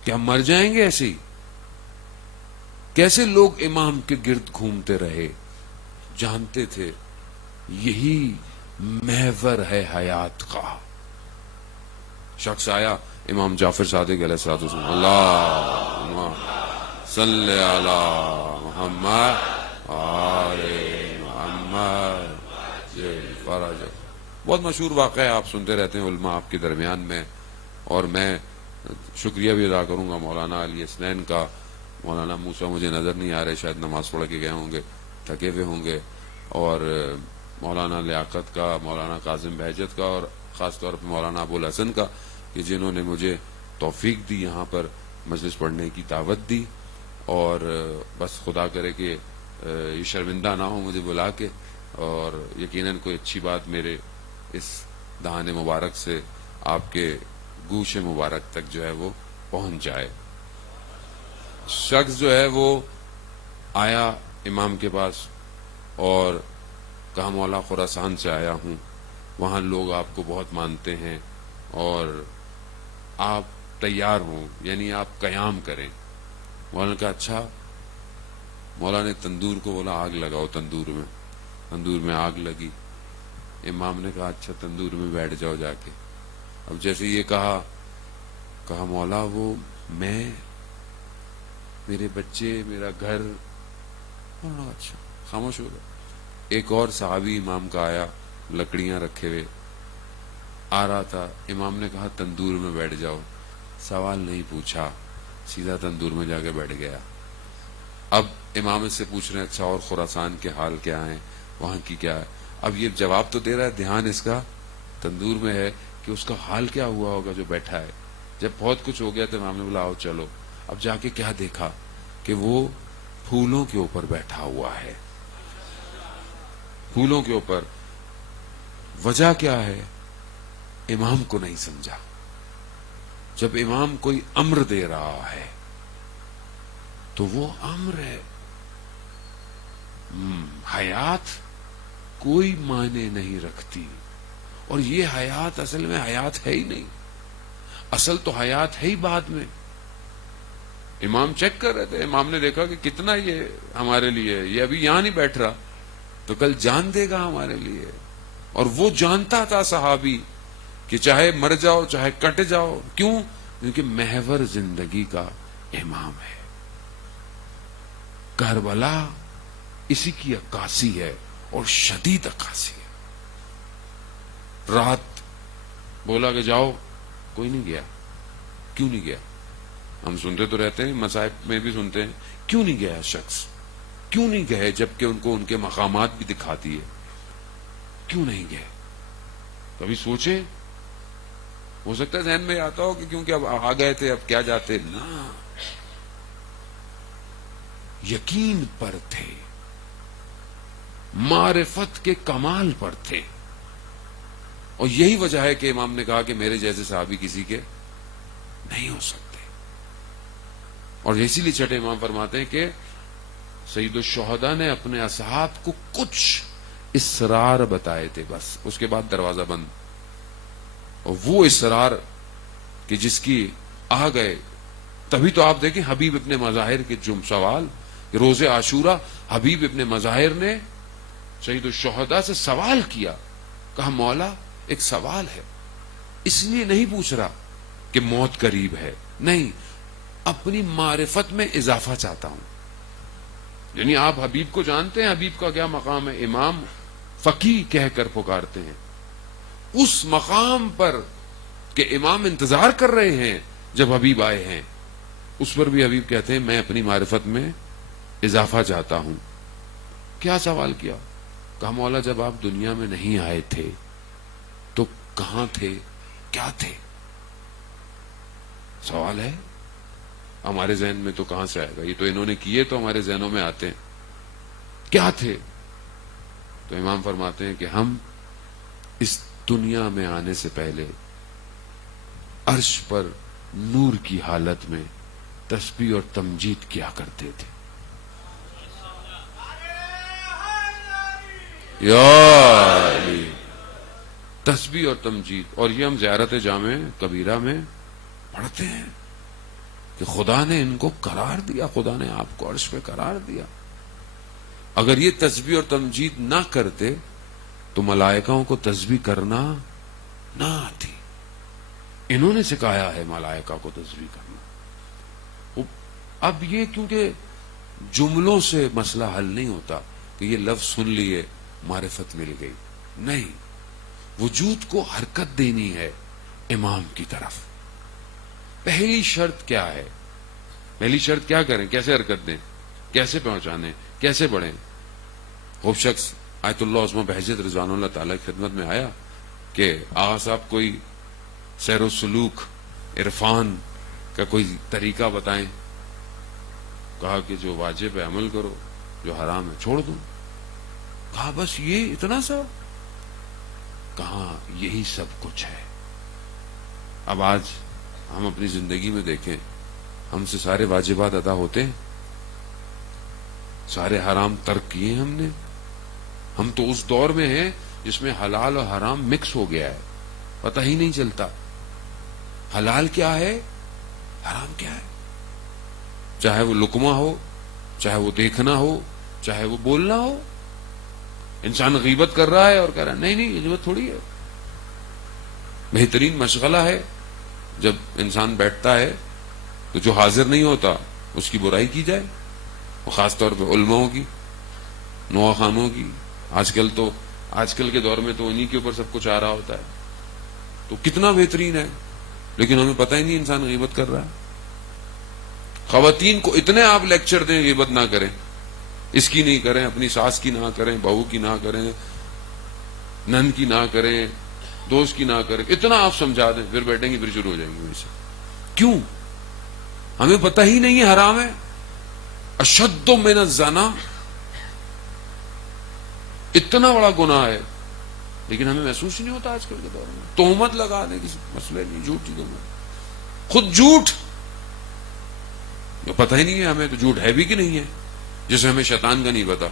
کیا مر جائیں گے ایسے ہی؟ کیسے لوگ امام کے گرد گھومتے رہے، جانتے تھے یہی محور ہے حیات کا. شخص آیا، امام جعفر صادق علیہ السلام، اللہم صلی علی محمد آل محمد فرج. بہت مشہور واقعہ ہے، آپ سنتے رہتے ہیں علماء آپ کے درمیان میں. اور میں شکریہ بھی ادا کروں گا مولانا علی اسنین کا. مولانا موسیٰ مجھے نظر نہیں آ رہے، شاید نماز پڑھ کے گئے ہوں گے، تھکے ہوئے ہوں گے. اور مولانا لیاقت کا، مولانا کاظم بہجت کا، اور خاص طور پہ مولانا ابو الحسن کا، کہ جنہوں نے مجھے توفیق دی، یہاں پر مجلس پڑھنے کی دعوت دی. اور بس خدا کرے کہ یہ شرمندہ نہ ہو مجھے بلا کے، اور یقیناً کوئی اچھی بات میرے اس دہان مبارک سے آپ کے گوش مبارک تک جو ہے وہ پہنچ جائے. شخص جو ہے وہ آیا امام کے پاس اور کہا مولا خراسان سے آیا ہوں، وہاں لوگ آپ کو بہت مانتے ہیں اور آپ تیار ہوں، یعنی آپ قیام کریں. مولا نے کہا اچھا. مولا نے تندور کو بولا آگ لگاؤ تندور میں. تندور میں آگ لگی. امام نے کہا اچھا تندور میں بیٹھ جاؤ جا کے. اب جیسے یہ کہا مولا وہ میں، میرے بچے، میرا گھر. اچھا خاموش ہو گیا. ایک اور صحابی امام کا آیا، لکڑیاں رکھے ہوئے آ رہا تھا. امام نے کہا تندور میں بیٹھ جاؤ. سوال نہیں پوچھا، سیدھا تندور میں جا کے بیٹھ گیا. اب امام اس سے پوچھ رہے ہیں اچھا اور خراسان کے حال کیا ہیں، وہاں کی کیا ہے. اب یہ جواب تو دے رہا ہے، دھیان اس کا تندور میں ہے کہ اس کا حال کیا ہوا ہوگا جو بیٹھا ہے. جب بہت کچھ ہو گیا تو امام نے بولا آؤ چلو. اب جا کے کیا دیکھا کہ وہ پھولوں کے اوپر بیٹھا ہوا ہے. پھولوں کے اوپر. وجہ کیا ہے؟ امام کو نہیں سمجھا. جب امام کوئی امر دے رہا ہے تو وہ امر ہے. حیات کوئی معنی نہیں رکھتی. اور یہ حیات اصل میں حیات ہے ہی نہیں. اصل تو حیات ہے ہی بعد میں. امام چیک کر رہے تھے، امام نے دیکھا کہ کتنا یہ ہمارے لیے، یہ ابھی یہاں نہیں بیٹھ رہا تو کل جان دے گا ہمارے لیے. اور وہ جانتا تھا صحابی کہ چاہے مر جاؤ چاہے کٹ جاؤ. کیوں؟ کیونکہ محور زندگی کا امام ہے. کربلا اسی کی عکاسی ہے اور شدید عکاسی ہے. رات بولا کہ جاؤ، کوئی نہیں گیا. کیوں نہیں گیا؟ ہم سنتے تو رہتے ہیں، مصائب میں بھی سنتے ہیں، کیوں نہیں گیا شخص؟ کیوں نہیں گئے جبکہ ان کو ان کے مقامات بھی دکھاتی ہے؟ کیوں نہیں گئے؟ کبھی سوچے؟ ہو سکتا ہے ذہن میں آتا ہو کہ کیونکہ اب آ گئے تھے اب کیا جاتے. نہ، یقین پر تھے، معرفت کے کمال پر تھے. اور یہی وجہ ہے کہ امام نے کہا کہ میرے جیسے صحابی کسی کے نہیں ہو سکتے. اور اسی لیے چھٹے امام فرماتے ہیں کہ سید الشہداء نے اپنے اصحاب کو کچھ اسرار بتائے تھے بس، اس کے بعد دروازہ بند. اور وہ اسرار کہ جس کی آ گئے، تبھی تو آپ دیکھیں حبیب ابن مظاہر کے سوال، روز عاشورہ حبیب ابن مظاہر نے سید الشہداء سے سوال کیا، کہا مولا ایک سوال ہے، اس لیے نہیں پوچھ رہا کہ موت قریب ہے، نہیں، اپنی معرفت میں اضافہ چاہتا ہوں. یعنی آپ حبیب کو جانتے ہیں، حبیب کا کیا مقام ہے، امام فقیہ کہہ کر پکارتے ہیں. اس مقام پر کہ امام انتظار کر رہے ہیں جب حبیب آئے ہیں، اس پر بھی حبیب کہتے ہیں میں اپنی معرفت میں اضافہ چاہتا ہوں. کیا سوال کیا؟ کہا مولا جب آپ دنیا میں نہیں آئے تھے تو کہاں تھے، کیا تھے؟ سوال ہے، ہمارے ذہن میں تو کہاں سے آئے گا، یہ تو انہوں نے کیے تو ہمارے ذہنوں میں آتے ہیں. کیا تھے؟ تو امام فرماتے ہیں کہ ہم اس دنیا میں آنے سے پہلے عرش پر نور کی حالت میں تسبیح اور تمجید کیا کرتے تھے. یا علی، تسبیح اور تمجید. اور یہ ہم زیارت جامع کبیرہ میں پڑھتے ہیں کہ خدا نے ان کو قرار دیا، خدا نے آپ کو عرش پہ قرار دیا. اگر یہ تسبیح اور تمجید نہ کرتے تو ملائکہوں کو تسبیح کرنا نہ آتی. انہوں نے سکھایا ہے ملائکہ کو تسبیح کرنا. اب یہ کیونکہ جملوں سے مسئلہ حل نہیں ہوتا کہ یہ لفظ سن لیے معرفت مل گئی، نہیں، وجود کو حرکت دینی ہے امام کی طرف. پہلی شرط کیا ہے؟ پہلی شرط کیا کریں، کیسے حرکت دیں، کیسے پہنچانے، کیسے بڑھیں؟ خوب شخص آیت اللہ عظمہ بہجت رضوان اللہ تعالی کی خدمت میں آیا کہ آغا صاحب کوئی سیر و سلوک عرفان کا کوئی طریقہ بتائیں. کہا کہ جو واجب ہے عمل کرو، جو حرام ہے چھوڑ دو. کہا بس یہ اتنا سا؟ کہا یہی سب کچھ ہے. اب آج ہم اپنی زندگی میں دیکھیں، ہم سے سارے واجبات ادا ہوتے ہیں، سارے حرام ترک کیے ہم نے. ہم تو اس دور میں ہیں جس میں حلال اور حرام مکس ہو گیا ہے، پتہ ہی نہیں چلتا حلال کیا ہے حرام کیا ہے. چاہے وہ لقمہ ہو، چاہے وہ دیکھنا ہو، چاہے وہ بولنا ہو. انسان غیبت کر رہا ہے اور کہہ رہا ہے نہیں یہ غیبت تھوڑی ہے. بہترین مشغلہ ہے جب انسان بیٹھتا ہے تو جو حاضر نہیں ہوتا اس کی برائی کی جائے، اور خاص طور پہ علماؤں کی، نوا خانوں کی. آج کل کے دور میں تو انہی کے اوپر سب کچھ آ رہا ہوتا ہے، تو کتنا بہترین ہے، لیکن ہمیں پتہ ہی نہیں انسان غیبت کر رہا ہے. خواتین کو اتنے آپ لیکچر دیں غیبت نہ کریں، اس کی نہیں کریں، اپنی ساس کی نہ کریں، بہو کی نہ کریں، نند کی نہ کریں، دوست کی نہ کریں، اتنا آپ سمجھا دیں، پھر بیٹھیں گے، پھر شروع ہو جائیں گے وہیں سے. کیوں؟ ہمیں پتہ ہی نہیں ہے حرام ہے. اشد من الزنا، اتنا بڑا گناہ ہے، لیکن ہمیں محسوس ہی نہیں ہوتا. آج کل کے دور میں تہمت لگا دیں کسی مسئلے نہیں، جھوٹ تہمت، خود جھوٹ، پتہ ہی نہیں ہے ہمیں تو جھوٹ ہے بھی کہ نہیں ہے، جسے ہمیں شیطان کا نہیں پتا.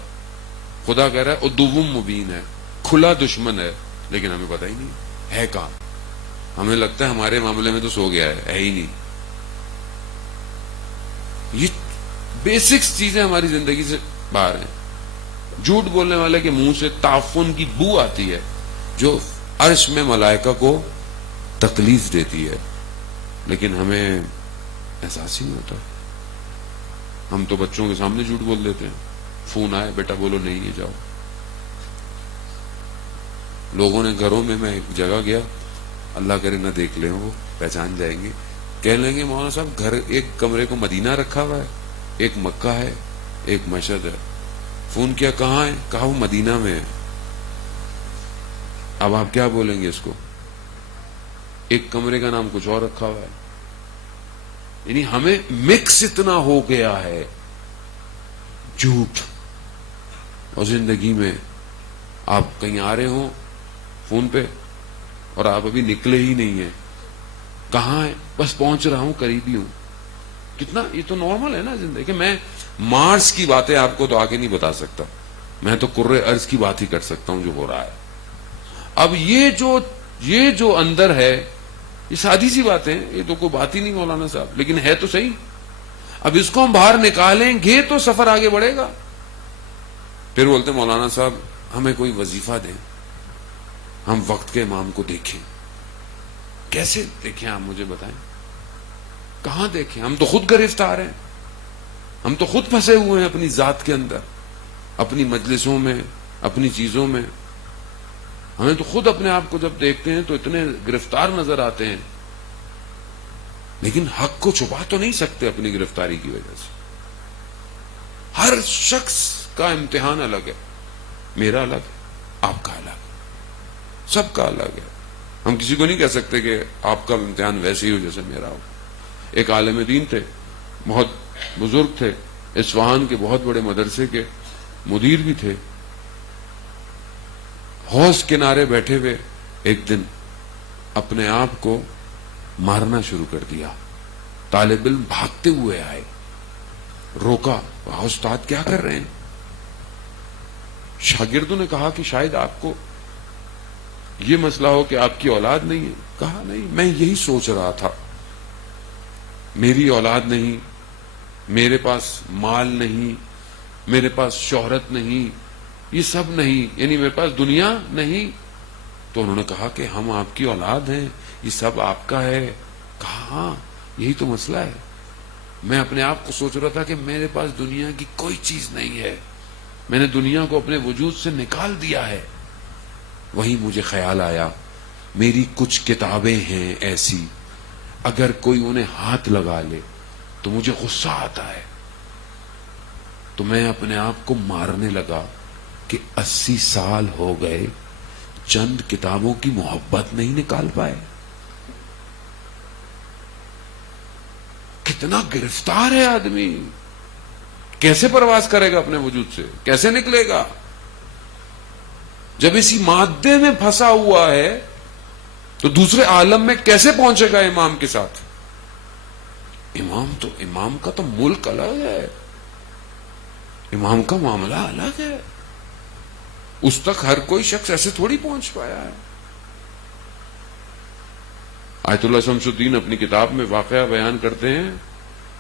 خدا کہہ رہا ہے عدو مبین ہے، کھلا دشمن ہے، لیکن ہمیں پتہ ہی نہیں ہے کہاں. ہمیں لگتا ہے ہمارے معاملے میں تو سو گیا ہے ہی نہیں. یہ بیسکس چیزیں ہماری زندگی سے باہر ہیں. جھوٹ بولنے والے کے منہ سے تعفن کی بو آتی ہے جو عرش میں ملائکہ کو تکلیف دیتی ہے، لیکن ہمیں احساس ہی نہیں ہوتا. ہم تو بچوں کے سامنے جھوٹ بول دیتے ہیں. فون آئے، بیٹا بولو نہیں ہے، جاؤ. لوگوں نے گھروں میں ایک جگہ گیا، اللہ کرے نہ دیکھ لیں، وہ پہچان جائیں گے، کہہ لیں گے مولانا صاحب گھر ایک کمرے کو مدینہ رکھا ہوا ہے، ایک مکہ ہے، ایک مشہد ہے. فون کیا کہاں ہے؟ کہا وہ مدینہ میں ہے. اب آپ کیا بولیں گے اس کو؟ ایک کمرے کا نام کچھ اور رکھا ہوا ہے. یعنی ہمیں مکس اتنا ہو گیا ہے جھوٹ. اور زندگی میں آپ کہیں آ رہے ہوں فون پہ اور آپ ابھی نکلے ہی نہیں ہیں، کہاں ہے؟ بس پہنچ رہا ہوں، قریب ہی ہوں. کتنا یہ تو نارمل ہے نا زندگی. کہ میں مارس کی باتیں آپ کو تو آگے نہیں بتا سکتا، میں تو کرۂ ارض کی بات ہی کر سکتا ہوں جو ہو رہا ہے۔ اب یہ جو اندر ہے، یہ سادی سی باتیں، یہ تو کوئی بات ہی نہیں مولانا صاحب، لیکن ہے تو صحیح۔ اب اس کو ہم باہر نکالیں گے تو سفر آگے بڑھے گا۔ پھر بولتے مولانا صاحب ہمیں کوئی وظیفہ دیں، ہم وقت کے امام کو دیکھیں۔ کیسے دیکھیں آپ مجھے بتائیں، کہاں دیکھیں؟ ہم تو خود گرفتار ہیں، ہم تو خود پھنسے ہوئے ہیں اپنی ذات کے اندر، اپنی مجلسوں میں، اپنی چیزوں میں۔ ہمیں تو خود اپنے آپ کو جب دیکھتے ہیں تو اتنے گرفتار نظر آتے ہیں، لیکن حق کو چھپا تو نہیں سکتے اپنی گرفتاری کی وجہ سے۔ ہر شخص کا امتحان الگ ہے، میرا الگ ہے، آپ کا الگ ہے، سب کا الگ ہے۔ ہم کسی کو نہیں کہہ سکتے کہ آپ کا امتحان ویسے ہی ہو جیسے میرا ہو۔ ایک عالم دین تھے، بہت بزرگ تھے، اصفہان کے بہت بڑے مدرسے کے مدیر بھی تھے۔ حوض کنارے بیٹھے ہوئے ایک دن اپنے آپ کو مارنا شروع کر دیا۔ طالب علم بھاگتے ہوئے آئے، روکا، استاد کیا کر رہے ہیں؟ شاگردوں نے کہا کہ شاید آپ کو یہ مسئلہ ہو کہ آپ کی اولاد نہیں ہے۔ کہا نہیں، میں یہی سوچ رہا تھا، میری اولاد نہیں، میرے پاس مال نہیں، میرے پاس شہرت نہیں، یہ سب نہیں، یعنی میرے پاس دنیا نہیں۔ تو انہوں نے کہا کہ ہم آپ کی اولاد ہیں، یہ سب آپ کا ہے۔ کہا ہاں یہی تو مسئلہ ہے، میں اپنے آپ کو سوچ رہا تھا کہ میرے پاس دنیا کی کوئی چیز نہیں ہے، میں نے دنیا کو اپنے وجود سے نکال دیا ہے۔ وہیں مجھے خیال آیا میری کچھ کتابیں ہیں ایسی، اگر کوئی انہیں ہاتھ لگا لے تو مجھے غصہ آتا ہے، تو میں اپنے آپ کو مارنے لگا کہ 80 سال ہو گئے چند کتابوں کی محبت نہیں نکال پائے۔ کتنا گرفتار ہے آدمی، کیسے پرواز کرے گا اپنے وجود سے، کیسے نکلے گا؟ جب اسی مادے میں پھنسا ہوا ہے تو دوسرے عالم میں کیسے پہنچے گا امام کے ساتھ؟ امام کا تو ملک الگ ہے، امام کا معاملہ الگ ہے، اس تک ہر کوئی شخص ایسے تھوڑی پہنچ پایا ہے۔ آیت اللہ شمس الدین اپنی کتاب میں واقعہ بیان کرتے ہیں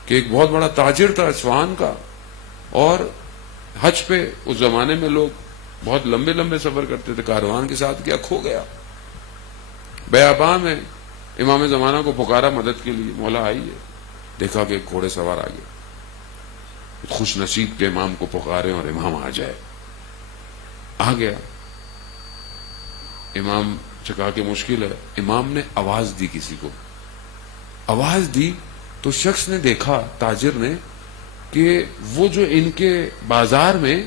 کہ ایک بہت بڑا تاجر تھا اصفہان کا، اور حج پہ اس زمانے میں لوگ بہت لمبے لمبے سفر کرتے تھے، کاروان کے ساتھ گیا، کھو گیا۔ بیاباں میں امام زمانہ کو پکارا مدد کے لیے، مولا آئیے، دیکھا کہ ایک گھوڑے سوار آ گیا، خوش نصیب کے امام کو پکارے اور امام آ جائے۔ آ گیا، امام سے کہا کہ مشکل ہے۔ امام نے آواز دی، کسی کو آواز دی تو شخص نے دیکھا، تاجر نے، کہ وہ جو ان کے بازار میں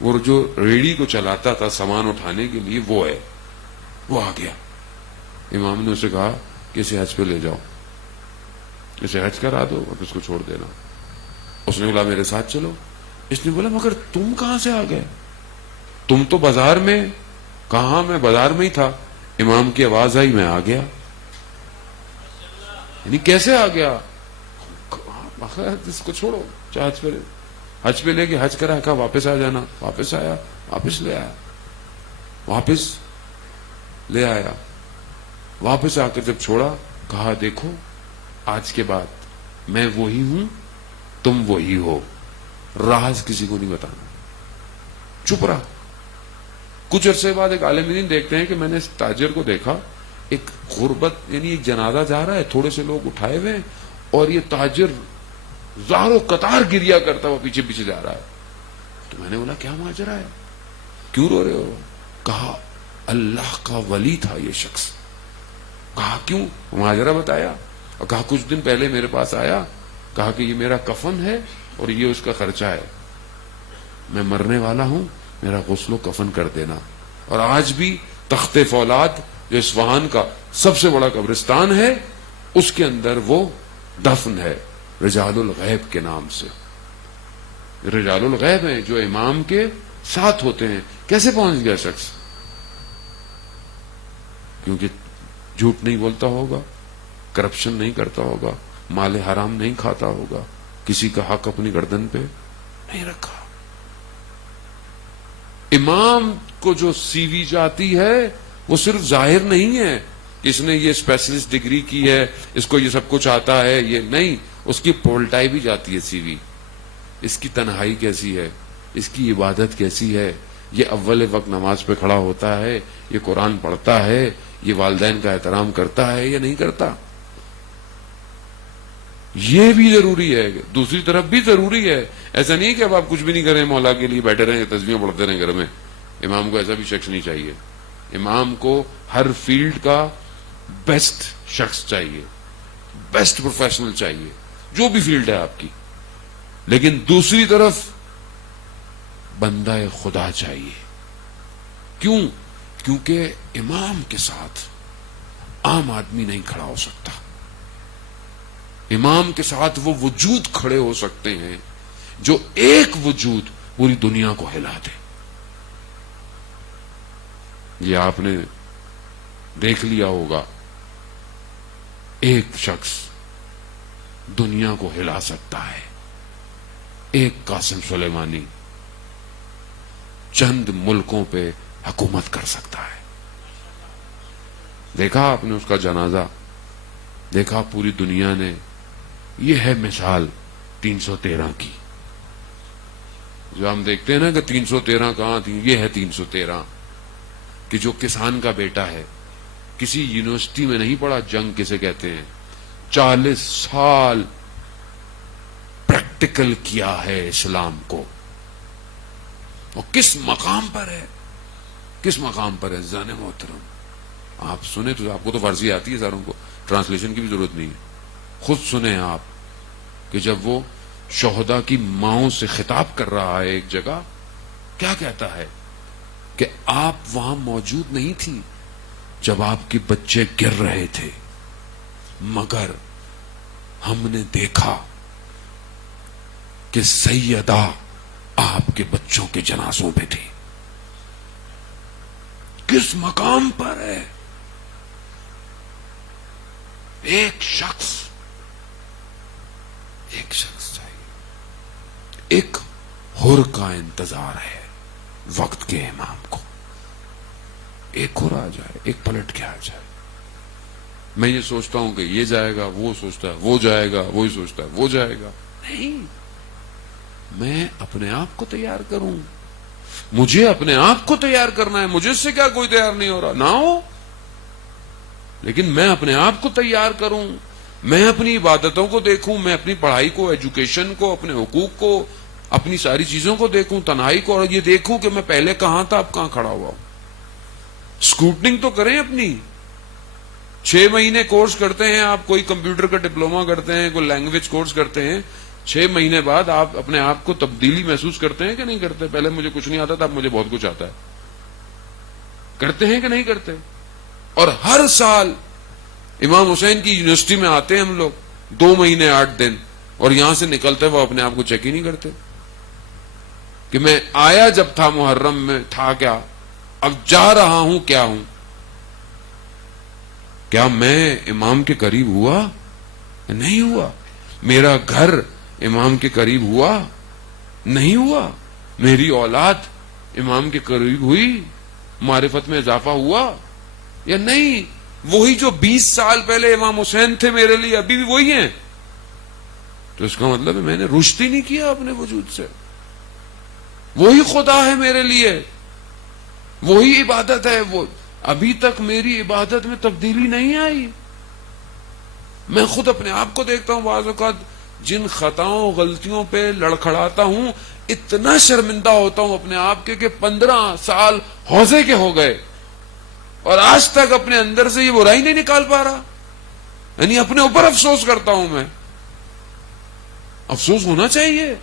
وہ جو ریڑھی کو چلاتا تھا سامان اٹھانے کے لیے، وہ ہے، وہ آ گیا۔ امام نے اسے کہا کہ اسے حج پہ لے جاؤ، اسے حج کرا دو اور اس کو چھوڑ دینا۔ اس نے بولا میرے ساتھ چلو۔ اس نے بولا مگر تم کہاں سے آ گئے؟ تم تو بازار میں۔ کہاں، میں بازار میں ہی تھا، امام کی آواز آئی، میں آ گیا۔ یعنی کیسے آ گیا؟ اس کو چھوڑو، چاہے حج پہ لے کے حج کرا، کہا واپس آ جانا، واپس آیا، واپس لے آیا، واپس لے آیا۔ واپس آ کر جب چھوڑا، کہا دیکھو آج کے بعد میں وہی ہوں، تم وہی ہو، راز کسی کو نہیں بتانا۔ چپ رہا۔ کچھ عرصے بعد ایک عالم دین دیکھتے ہیں کہ میں نے اس تاجر کو دیکھا، ایک غربت، یعنی ایک جنازہ جا رہا ہے، تھوڑے سے لوگ اٹھائے ہوئے ہیں، اور یہ تاجر زار و قطار گریا کرتا ہوا پیچھے پیچھے جا رہا ہے۔ تو میں نے بولا کیا ماجرا ہے، کیوں رو رہے ہو؟ کہا اللہ کا ولی تھا یہ شخص۔ کہا کیوں؟ ماجرا بتایا، اور کہا کچھ دن پہلے میرے پاس آیا، کہا کہ یہ میرا کفن ہے اور یہ اس کا خرچہ ہے، میں مرنے والا ہوں، میرا غسل و کفن کر دینا۔ اور آج بھی تخت فولاد جو اصفہان کا سب سے بڑا قبرستان ہے، اس کے اندر وہ دفن ہے، رجال الغیب کے نام سے۔ رجال الغیب ہیں جو امام کے ساتھ ہوتے ہیں۔ کیسے پہنچ گیا شخص؟ کیونکہ جھوٹ نہیں بولتا ہوگا، کرپشن نہیں کرتا ہوگا، مال حرام نہیں کھاتا ہوگا، کسی کا حق اپنی گردن پہ نہیں رکھا. امام کو جو سی وی جاتی ہے وہ صرف ظاہر نہیں ہے کہ اس نے یہ اسپیشلسٹ ڈگری کی ہے, اس کو یہ سب کچھ آتا ہے, یہ نہیں, اس کی پولٹائی بھی جاتی ہے سی وی. اس کی تنہائی کیسی ہے, اس کی عبادت کیسی ہے, یہ اول وقت نماز پہ کھڑا ہوتا ہے, یہ قرآن پڑھتا ہے, یہ والدین کا احترام کرتا ہے یا نہیں کرتا. یہ بھی ضروری ہے, دوسری طرف بھی ضروری ہے. ایسا نہیں کہ اب آپ کچھ بھی نہیں کریں, مولا کے لیے بیٹھے رہیں, تسبیحیں پڑھتے رہیں گھر میں. امام کو ایسا بھی شخص نہیں چاہیے. امام کو ہر فیلڈ کا بیسٹ شخص چاہیے, بیسٹ پروفیشنل چاہیے, جو بھی فیلڈ ہے آپ کی. لیکن دوسری طرف بندہ خدا چاہیے. کیوں؟ کیونکہ امام کے ساتھ عام آدمی نہیں کھڑا ہو سکتا. امام کے ساتھ وہ وجود کھڑے ہو سکتے ہیں جو ایک وجود پوری دنیا کو ہلا دے. یہ آپ نے دیکھ لیا ہوگا, ایک شخص دنیا کو ہلا سکتا ہے. ایک قاسم سلیمانی چند ملکوں پہ حکومت کر سکتا ہے. دیکھا آپ نے اس کا جنازہ, دیکھا پوری دنیا نے. یہ ہے مثال 313 کی. جو ہم دیکھتے ہیں نا کہ 313 کہاں تھی, یہ ہے 313 کہ جو کسان کا بیٹا ہے, کسی یونیورسٹی میں نہیں پڑھا, جنگ کسے کہتے ہیں, 40 سال پریکٹیکل کیا ہے اسلام کو. اور کس مقام پر ہے, کس مقام پر ہے زان محترم. آپ سنیں تو آپ کو تو فارسی آتی ہے ساروں کو, ٹرانسلیشن کی بھی ضرورت نہیں ہے. خود سنیں آپ کہ جب وہ شہداء کی ماؤں سے خطاب کر رہا ہے ایک جگہ, کیا کہتا ہے کہ آپ وہاں موجود نہیں تھی جب آپ کے بچے گر رہے تھے, مگر ہم نے دیکھا کہ سیدہ آپ کے بچوں کے جنازوں پہ تھی. کس مقام پر ہے. ایک شخص چاہیے. ایک حر کا انتظار ہے وقت کے امام کو. ایک حر آ جائے, ایک پلٹ کے آ جائے. میں یہ سوچتا ہوں کہ یہ جائے گا, وہ سوچتا ہے وہ جائے گا, وہی سوچتا ہے وہ جائے گا. نہیں, میں اپنے آپ کو تیار کروں. مجھے اپنے آپ کو تیار کرنا ہے. مجھے سے کیا کوئی تیار نہیں ہو رہا, نہ ہو, لیکن میں اپنے آپ کو تیار کروں. میں اپنی عبادتوں کو دیکھوں, میں اپنی پڑھائی کو, ایجوکیشن کو, اپنے حقوق کو, اپنی ساری چیزوں کو دیکھوں, تنہائی کو, اور یہ دیکھوں کہ میں پہلے کہاں تھا, اب کہاں کھڑا ہوا ہوں. اسکروٹنگ تو کریں اپنی. 6 مہینے کورس کرتے ہیں آپ, کوئی کمپیوٹر کا ڈپلوما کرتے ہیں, کوئی لینگویج کورس کرتے ہیں, 6 مہینے بعد آپ اپنے آپ کو تبدیلی محسوس کرتے ہیں کہ نہیں کرتے؟ پہلے مجھے کچھ نہیں آتا تھا, اب مجھے بہت کچھ آتا ہے. کرتے ہیں کہ نہیں کرتے؟ اور ہر سال امام حسین کی یونیورسٹی میں آتے ہیں ہم لوگ 2 مہینے 8 دن, اور یہاں سے نکلتے وہ اپنے آپ کو چیک ہی نہیں کرتے کہ میں آیا جب تھا محرم میں تھا کیا, اب جا رہا ہوں کیا ہوں. کیا میں امام کے قریب ہوا؟ نہیں ہوا. میرا گھر امام کے قریب ہوا؟ نہیں ہوا. میری اولاد امام کے قریب ہوئی, معرفت میں اضافہ ہوا یا نہیں؟ وہی جو 20 سال پہلے امام حسین تھے میرے لیے ابھی بھی وہی ہیں. تو اس کا مطلب ہے میں نے رشد ہی نہیں کیا اپنے وجود سے. وہی خدا ہے میرے لیے, وہی عبادت ہے. وہ ابھی تک میری عبادت میں تبدیلی نہیں آئی. میں خود اپنے آپ کو دیکھتا ہوں, بعض اوقات جن خطاؤں غلطیوں پہ لڑکھڑاتا ہوں, اتنا شرمندہ ہوتا ہوں اپنے آپ کے کہ 15 سال حوضے کے ہو گئے اور آج تک اپنے اندر سے یہ برائی نہیں نکال پا رہا. یعنی اپنے اوپر افسوس کرتا ہوں میں. افسوس ہونا چاہیے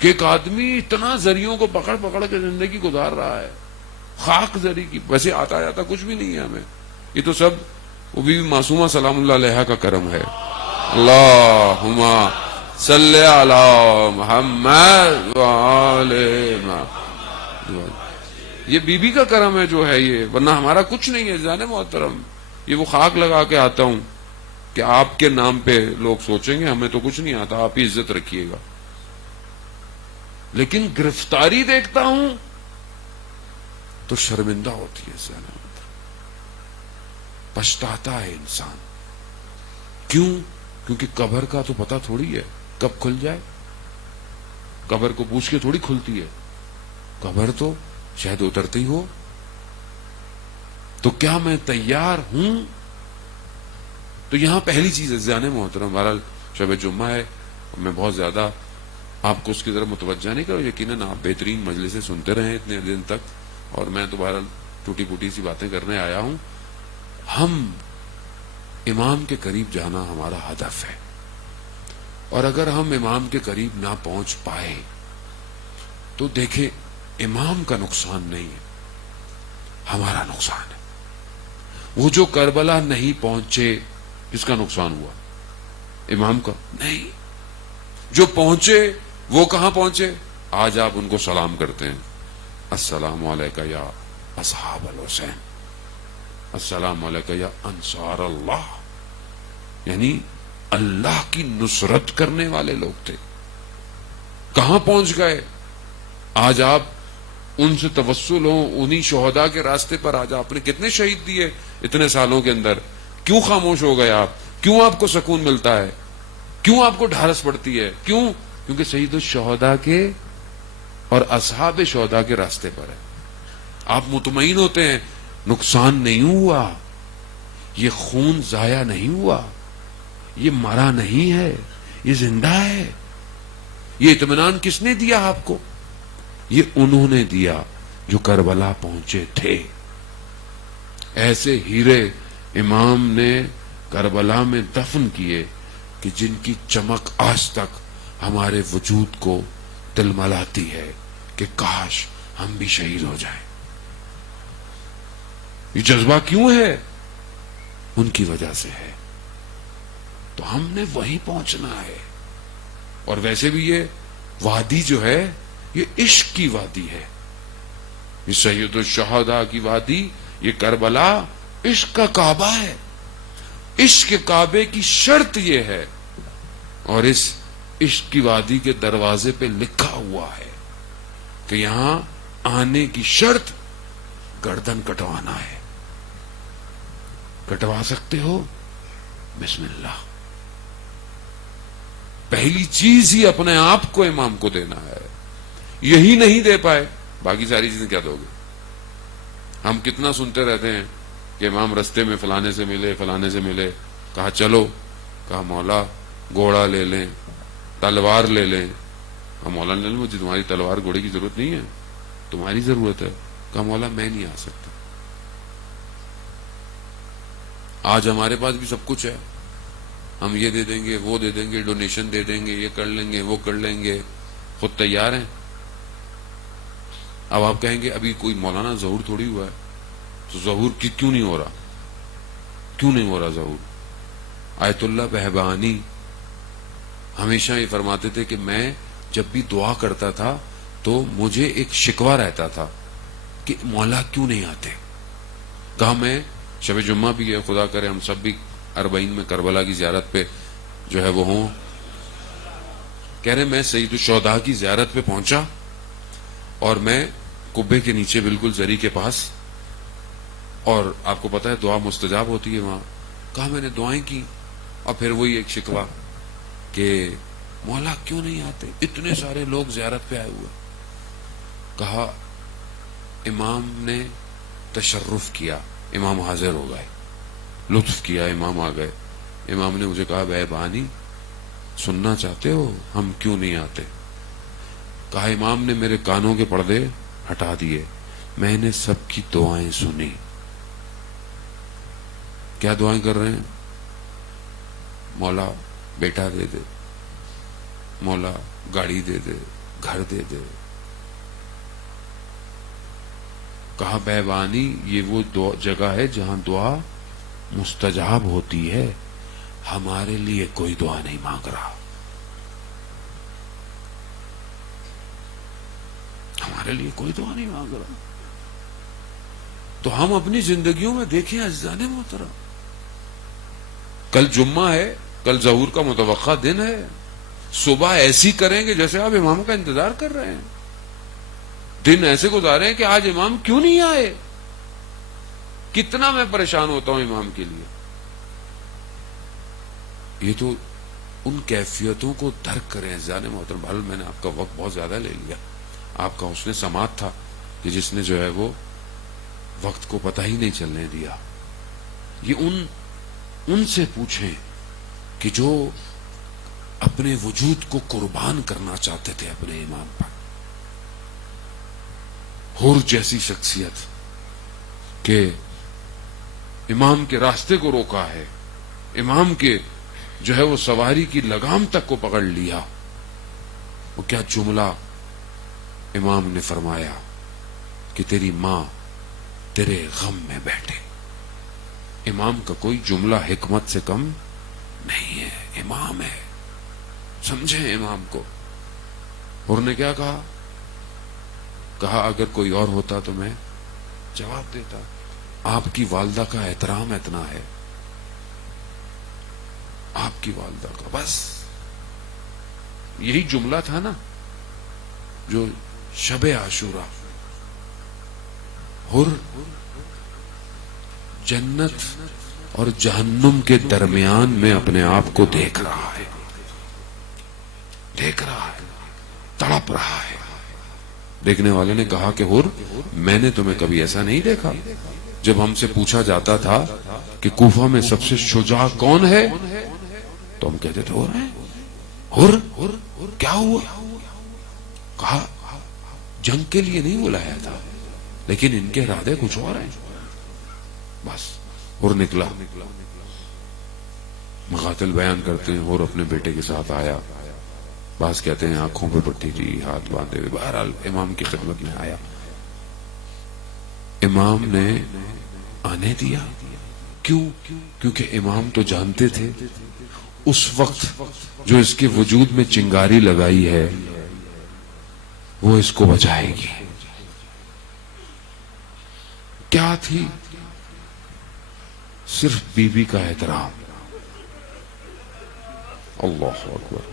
کہ ایک آدمی اتنا ذریعوں کو پکڑ پکڑ کے زندگی گزار رہا ہے, خاک ذریع کی. ویسے آتا جاتا کچھ بھی نہیں ہے ہمیں, یہ تو سب وہ بھی معصومہ سلام اللہ علیہا کا کرم ہے. اللہم صلی علی محمد وآلہ محمد. یہ بی بی کا کرم ہے جو ہے یہ, ورنہ ہمارا کچھ نہیں ہے جان محترم. یہ وہ خاک لگا کے آتا ہوں کہ آپ کے نام پہ لوگ سوچیں گے ہمیں تو کچھ نہیں آتا, آپ ہی عزت رکھیے گا. لیکن گرفتاری دیکھتا ہوں تو شرمندہ ہوتی ہے ذہن، پچھتاتا ہے انسان. کیوں؟ کیونکہ قبر کا تو پتہ تھوڑی ہے کب کھل جائے. قبر کو پوچھ کے تھوڑی کھلتی ہے، قبر تو شاید اترتے ہی ہو. تو کیا میں تیار ہوں؟ تو یہاں پہلی چیز ہے ذہن محترم، بہرحال شب جمعہ ہے، میں بہت زیادہ آپ کو اس کی طرف متوجہ نہیں کروں. یقیناً آپ بہترین مجلسیں سنتے رہے اتنے دن تک، اور میں تو بہرحال ٹوٹی پوٹی سی باتیں کرنے آیا ہوں. ہم امام کے قریب جانا ہمارا ہدف ہے، اور اگر ہم امام کے قریب نہ پہنچ پائے تو دیکھیں امام کا نقصان نہیں ہے، ہمارا نقصان ہے. وہ جو کربلا نہیں پہنچے کس کا نقصان ہوا؟ امام کا نہیں. جو پہنچے وہ کہاں پہنچے؟ آج آپ ان کو سلام کرتے ہیں، السلام علیکم یا اصحاب الحسین، السلام علیکم یا انصار اللہ. یعنی اللہ کی نصرت کرنے والے لوگ تھے. کہاں پہنچ گئے؟ آج آپ ان سے توسل ہوں، انہی شہداء کے راستے پر. آج آپ نے کتنے شہید دیے اتنے سالوں کے اندر؟ کیوں خاموش ہو گئے آپ؟ کیوں آپ کو سکون ملتا ہے؟ کیوں آپ کو ڈھارس پڑتی ہے؟ کیوں؟ کیونکہ سید الشہداء کے اور اصحاب شہداء کے راستے پر ہے. آپ مطمئن ہوتے ہیں نقصان نہیں ہوا، یہ خون ضائع نہیں ہوا، یہ مرا نہیں ہے، یہ زندہ ہے. یہ اطمینان کس نے دیا آپ کو؟ یہ انہوں نے دیا جو کربلا پہنچے تھے. ایسے ہیرے امام نے کربلا میں دفن کیے کہ جن کی چمک آج تک ہمارے وجود کو تلملاتی ہے کہ کاش ہم بھی شہید ہو جائیں. یہ جذبہ کیوں ہے؟ ان کی وجہ سے ہے. تو ہم نے وہیں پہنچنا ہے. اور ویسے بھی یہ وادی جو ہے یہ عشق کی وادی ہے. یہ سید الشہداء کی وادی، یہ کربلا عشق کا کعبہ ہے. عشق کے کعبے کی شرط یہ ہے، اور اس عشق کی وادی کے دروازے پہ لکھا ہوا ہے کہ یہاں آنے کی شرط گردن کٹوانا ہے. کٹوا سکتے ہو؟ بسم اللہ. پہلی چیز ہی اپنے آپ کو امام کو دینا ہے. یہی نہیں دے پائے باقی ساری چیزیں کیا دو گے؟ ہم کتنا سنتے رہتے ہیں کہ امام رستے میں فلانے سے ملے، فلانے سے ملے. کہا چلو، کہا مولا گھوڑا لے لیں، تلوار لے لیں. کہا مولا لے لیں، مجھے تمہاری تلوار گھوڑے کی ضرورت نہیں ہے، تمہاری ضرورت ہے. کہا مولا میں نہیں آ سکتا. آج ہمارے پاس بھی سب کچھ ہے، ہم یہ دے دیں گے، وہ دے دیں گے، ڈونیشن دے دیں گے، یہ کر لیں گے، وہ کر لیں گے، خود تیار ہیں. اب آپ کہیں گے ابھی کوئی مولانا ظہور تھوڑی ہوا ہے، تو ظہور کیوں نہیں ہو رہا؟ کیوں نہیں ہو رہا ظہور؟ آیت اللہ بہبانی ہمیشہ یہ فرماتے تھے کہ میں جب بھی دعا کرتا تھا تو مجھے ایک شکوہ رہتا تھا کہ مولا کیوں نہیں آتے. کہا میں شب جمعہ بھی ہے، خدا کرے ہم سب بھی 40 میں کربلا کی زیارت پہ جو ہے وہ ہوں. کہہ رہے میں سید الشہداء کی زیارت پہ پہنچا اور میں قبے کے نیچے بالکل زری کے پاس، اور آپ کو پتا ہے دعا مستجاب ہوتی ہے وہاں. کہا میں نے دعائیں کی، اور پھر وہی ایک شکوہ کہ مولا کیوں نہیں آتے، اتنے سارے لوگ زیارت پہ آئے ہوئے. کہا امام نے تشرف کیا، امام حاضر ہو گئے، لطف کیا، امام آ گئے. امام نے مجھے کہا بے بانی سننا چاہتے ہو ہم کیوں نہیں آتے؟ کہا امام نے میرے کانوں کے پردے ہٹا دیے، میں نے سب کی دعائیں سنی. کیا دعائیں کر رہے ہیں؟ مولا بیٹا دے دے، مولا گاڑی دے دے، گھر دے دے. کہا بے بانی یہ وہ جگہ ہے جہاں دعا مستجاب ہوتی ہے، ہمارے لیے کوئی دعا نہیں مانگ رہا، ہمارے لیے کوئی دعا نہیں مانگ رہا. تو ہم اپنی زندگیوں میں دیکھیں عزیزان محترم، کل جمعہ ہے، کل ظہور کا متوقع دن ہے. صبح ایسی کریں گے جیسے آپ امام کا انتظار کر رہے ہیں، دن ایسے گزارے ہیں کہ آج امام کیوں نہیں آئے، کتنا میں پریشان ہوتا ہوں امام کے لیے۔ یہ تو ان کیفیتوں کو درک کریں عزیزان محترم۔ بھل میں نے آپ کا وقت بہت زیادہ لے لیا، آپ کا حسن سماعت تھا کہ جس نے جو ہے وہ وقت کو پتہ ہی نہیں چلنے دیا۔ یہ ان سے پوچھیں کہ جو اپنے وجود کو قربان کرنا چاہتے تھے اپنے امام پر، حور جیسی شخصیت کہ امام کے راستے کو روکا ہے، امام کے جو ہے وہ سواری کی لگام تک کو پکڑ لیا۔ وہ کیا جملہ امام نے فرمایا کہ تیری ماں تیرے غم میں بیٹھے۔ امام کا کوئی جملہ حکمت سے کم نہیں ہے، امام ہے، سمجھیں امام کو۔ اور نے کیا کہا؟ کہا اگر کوئی اور ہوتا تو میں جواب دیتا، آپ کی والدہ کا احترام اتنا ہے، آپ کی والدہ کا، بس یہی جملہ تھا نا جو شب عاشورہ حر جنت اور جہنم کے درمیان میں اپنے آپ کو دیکھ رہا ہے، تڑپ رہا ہے۔ دیکھنے والے نے کہا کہ حر میں نے تمہیں کبھی ایسا نہیں دیکھا۔ جب ہم سے پوچھا جاتا تھا کہ کوفہ میں سب سے شجاع کون ہے تو ہم کہتے تھے حر۔ کیا ہوا؟ کہا جنگ کے لیے نہیں بلایا تھا، لیکن ان کے ارادے کچھ اور ہیں۔ بس حر نکلا، مقاتل بیان کرتے ہیں حر اپنے بیٹے کے ساتھ آیا، بعض کہتے ہیں آنکھوں پہ پٹی تھی، ہاتھ باندھے ہوئے، بہرحال امام کی خدمت میں آیا۔ امام نے آنے دیا، کیوں؟ کیونکہ امام تو جانتے تھے اس وقت جو اس کے وجود میں چنگاری لگائی ہے وہ اس کو بچائے گی۔ کیا تھی؟ صرف بی بی کا احترام۔ اللہ اکبر۔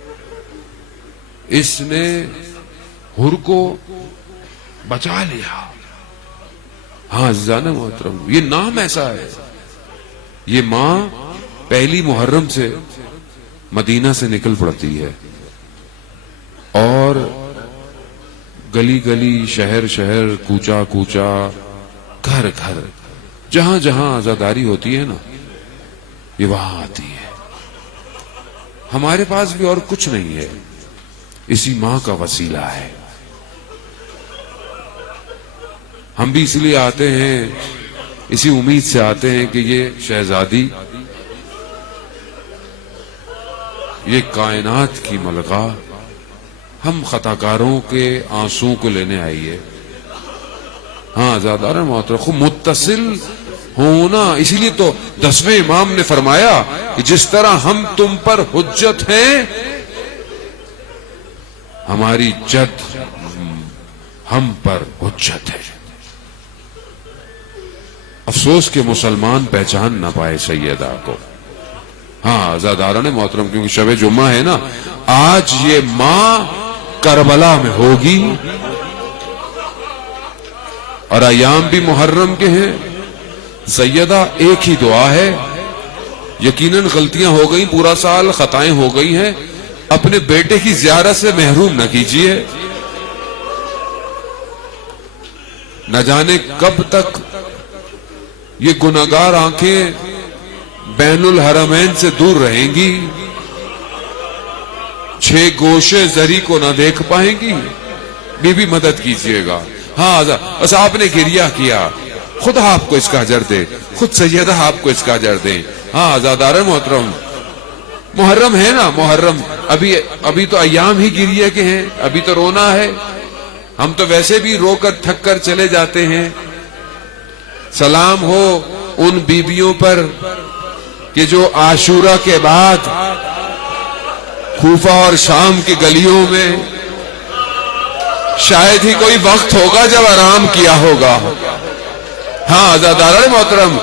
اس نے حر کو بچا لیا۔ ہاں عزیزان محترم، یہ نام ایسا ہے۔ یہ ماں پہلی محرم سے مدینہ سے نکل پڑتی ہے اور گلی گلی، شہر شہر، کوچا کوچا، گھر گھر، جہاں جہاں آزاداری ہوتی ہے نا، یہ وہاں آتی ہے۔ ہمارے پاس بھی اور کچھ نہیں ہے، اسی ماں کا وسیلہ ہے۔ ہم بھی اس لیے آتے ہیں، اسی امید سے آتے ہیں کہ یہ شہزادی، یہ کائنات کی ملکہ ہم خطاکاروں کے آنسوں کو لینے آئی ہے۔ ہاں آزادار محترم، خوب متصل ہونا۔ اسی لیے تو 10ویں امام نے فرمایا کہ جس طرح ہم تم پر حجت ہیں، ہماری جد ہم پر حجت ہے۔ افسوس کہ مسلمان پہچان نہ پائے سیدہ کو۔ ہاں آزاداران محترم، کیونکہ شب جمعہ ہے نا، آج یہ ماں کربلا میں ہوگی اور ایام بھی محرم کے ہیں۔ سیدہ ایک ہی دعا ہے، یقیناً غلطیاں ہو گئی، پورا سال خطائیں ہو گئی ہیں، اپنے بیٹے کی زیارت سے محروم نہ کیجیے۔ نہ جانے کب تک یہ گناہگار آنکھیں بین الحرمین سے دور رہیں گی، 6 گوشے زری کو نہ دیکھ پائیں گی۔ بی بی مدد کیجیے گا۔ ہاں بس آپ نے گریہ کیا، خدا آپ کو اس کا اجر دے، خود سیدہ آپ کو اس کا اجر دے۔ ہاں آزادار محترم، محرم ہے نا، محرم ابھی تو ایام ہی گریہ کے ہیں، ابھی تو رونا ہے۔ ہم تو ویسے بھی رو کر تھک کر چلے جاتے ہیں۔ سلام ہو ان بیبیوں پر کہ جو عاشورہ کے بعد کوفہ اور شام کی گلیوں میں شاید ہی کوئی وقت ہوگا جب آرام کیا ہوگا۔ ہاں عزاداران محترم،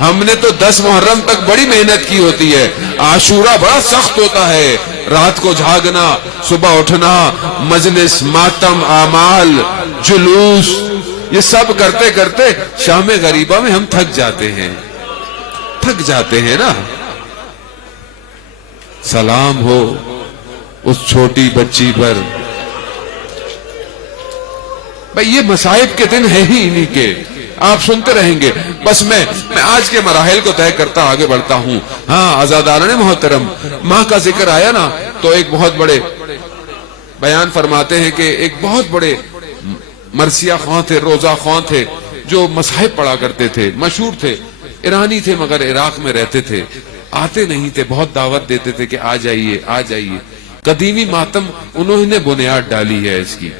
ہم نے تو 10 محرم تک بڑی محنت کی ہوتی ہے، عاشورہ بڑا سخت ہوتا ہے، رات کو جھاگنا، صبح اٹھنا، مجلس، ماتم، اعمال، جلوس، یہ سب کرتے کرتے شام غریبہ میں ہم تھک جاتے ہیں نا۔ سلام ہو اس چھوٹی بچی پر۔ بھئی یہ مصائب کے دن ہے ہی انہی کے، آپ سنتے رہیں گے۔ بس میں آج کے مراحل کو طے کرتا آگے بڑھتا ہوں۔ ہاں عزاداران محترم، ماں کا ذکر آیا نا تو ایک بہت بڑے بیان فرماتے ہیں کہ ایک بہت بڑے مرثیہ خواں تھے، روزہ خواں تھے، جو مصاحب پڑھا کرتے تھے، مشہور تھے، ایرانی تھے مگر عراق میں رہتے تھے، آتے نہیں تھے، بہت دعوت دیتے تھے کہ آ جائیے آ جائیے۔ قدیمی ماتم انہوں نے بنیاد ڈالی ہے اس کی۔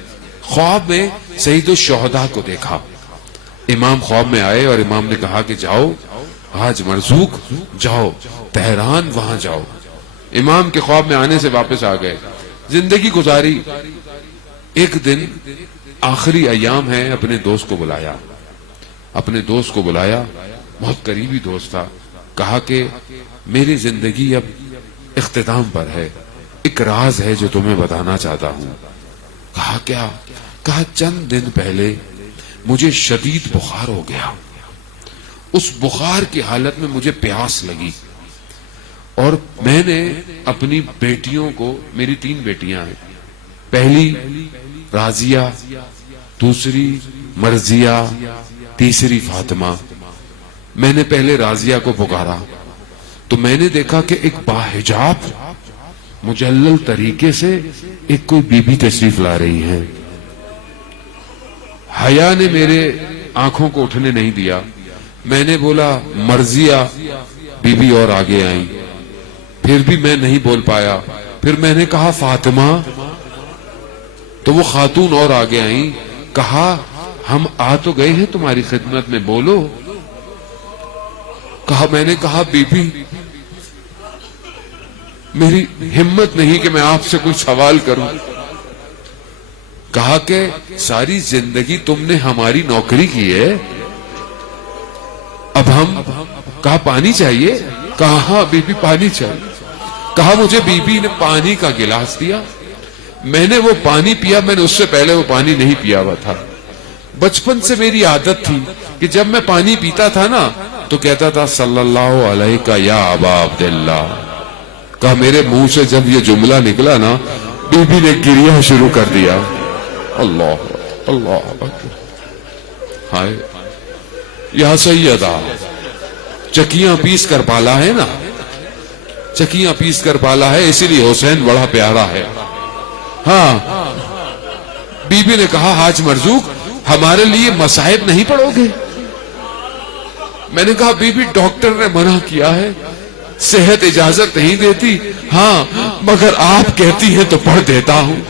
خواب میں سید الشہداء کو دیکھا، امام خواب میں آئے اور امام نے کہا کہ جاؤ حاج مرزوق، جاؤ تہران، وہاں جاؤ۔ امام کے خواب میں آنے سے واپس آ گئے، زندگی گزاری۔ ایک دن آخری ایام ہے، اپنے دوست کو بلایا، بہت قریبی دوست تھا، کہا کہ میری زندگی اب اختتام پر ہے، ایک راز ہے جو تمہیں بتانا چاہتا ہوں۔ کہا کیا؟ کہا چند دن پہلے مجھے شدید بخار ہو گیا، اس بخار کی حالت میں مجھے پیاس لگی اور میں نے اپنی بیٹیوں کو، میری 3 بیٹیاں ہیں، پہلی راضیہ، دوسری مرضیہ، تیسری فاطمہ، میں نے پہلے راضیہ کو پکارا تو میں نے دیکھا کہ ایک باحجاب مجلل طریقے سے ایک کوئی بی بی تشریف لا رہی ہے۔ حیا نے میرے آنکھوں کو اٹھنے نہیں دیا، میں نے بولا مرضیہ، بی بی اور آگے آئیں، پھر بھی میں نہیں بول پایا، پھر میں نے کہا فاطمہ، تو وہ خاتون اور آگے آئیں، کہا ہم آ تو گئے ہیں تمہاری خدمت میں، بولو۔ کہا میں نے کہا بی بی میری ہمت نہیں کہ میں آپ سے کوئی سوال کروں۔ کہا کہ ساری زندگی تم نے ہماری نوکری کی ہے، اب ہم، کہا پانی چاہیے؟ کہا ہاں بی بی پانی چاہیے۔ کہا مجھے بی بی نے پانی کا گلاس دیا، میں نے وہ پانی پیا، میں نے اس سے پہلے وہ پانی نہیں پیا ہوا تھا۔ بچپن سے میری عادت تھی کہ جب میں پانی پیتا تھا نا تو کہتا تھا صلی اللہ علیہ یا ابا عبداللہ۔ کہا میرے منہ سے جب یہ جملہ نکلا نا، بی بی نے گریہ شروع کر دیا۔ اللہ اللہ اکبر، ہائے یا سیدہ، چکیاں پیس کر پالا ہے نا، چکیاں پیس کر پالا ہے، اسی لیے حسین بڑا پیارا ہے۔ ہاں بی بی نے کہا حاج مرزوق ہمارے لیے مصائب نہیں پڑھو گے؟ میں نے کہا بی بی ڈاکٹر نے منع کیا ہے، صحت اجازت نہیں دیتی، ہاں مگر آپ کہتی ہیں تو پڑھ دیتا ہوں۔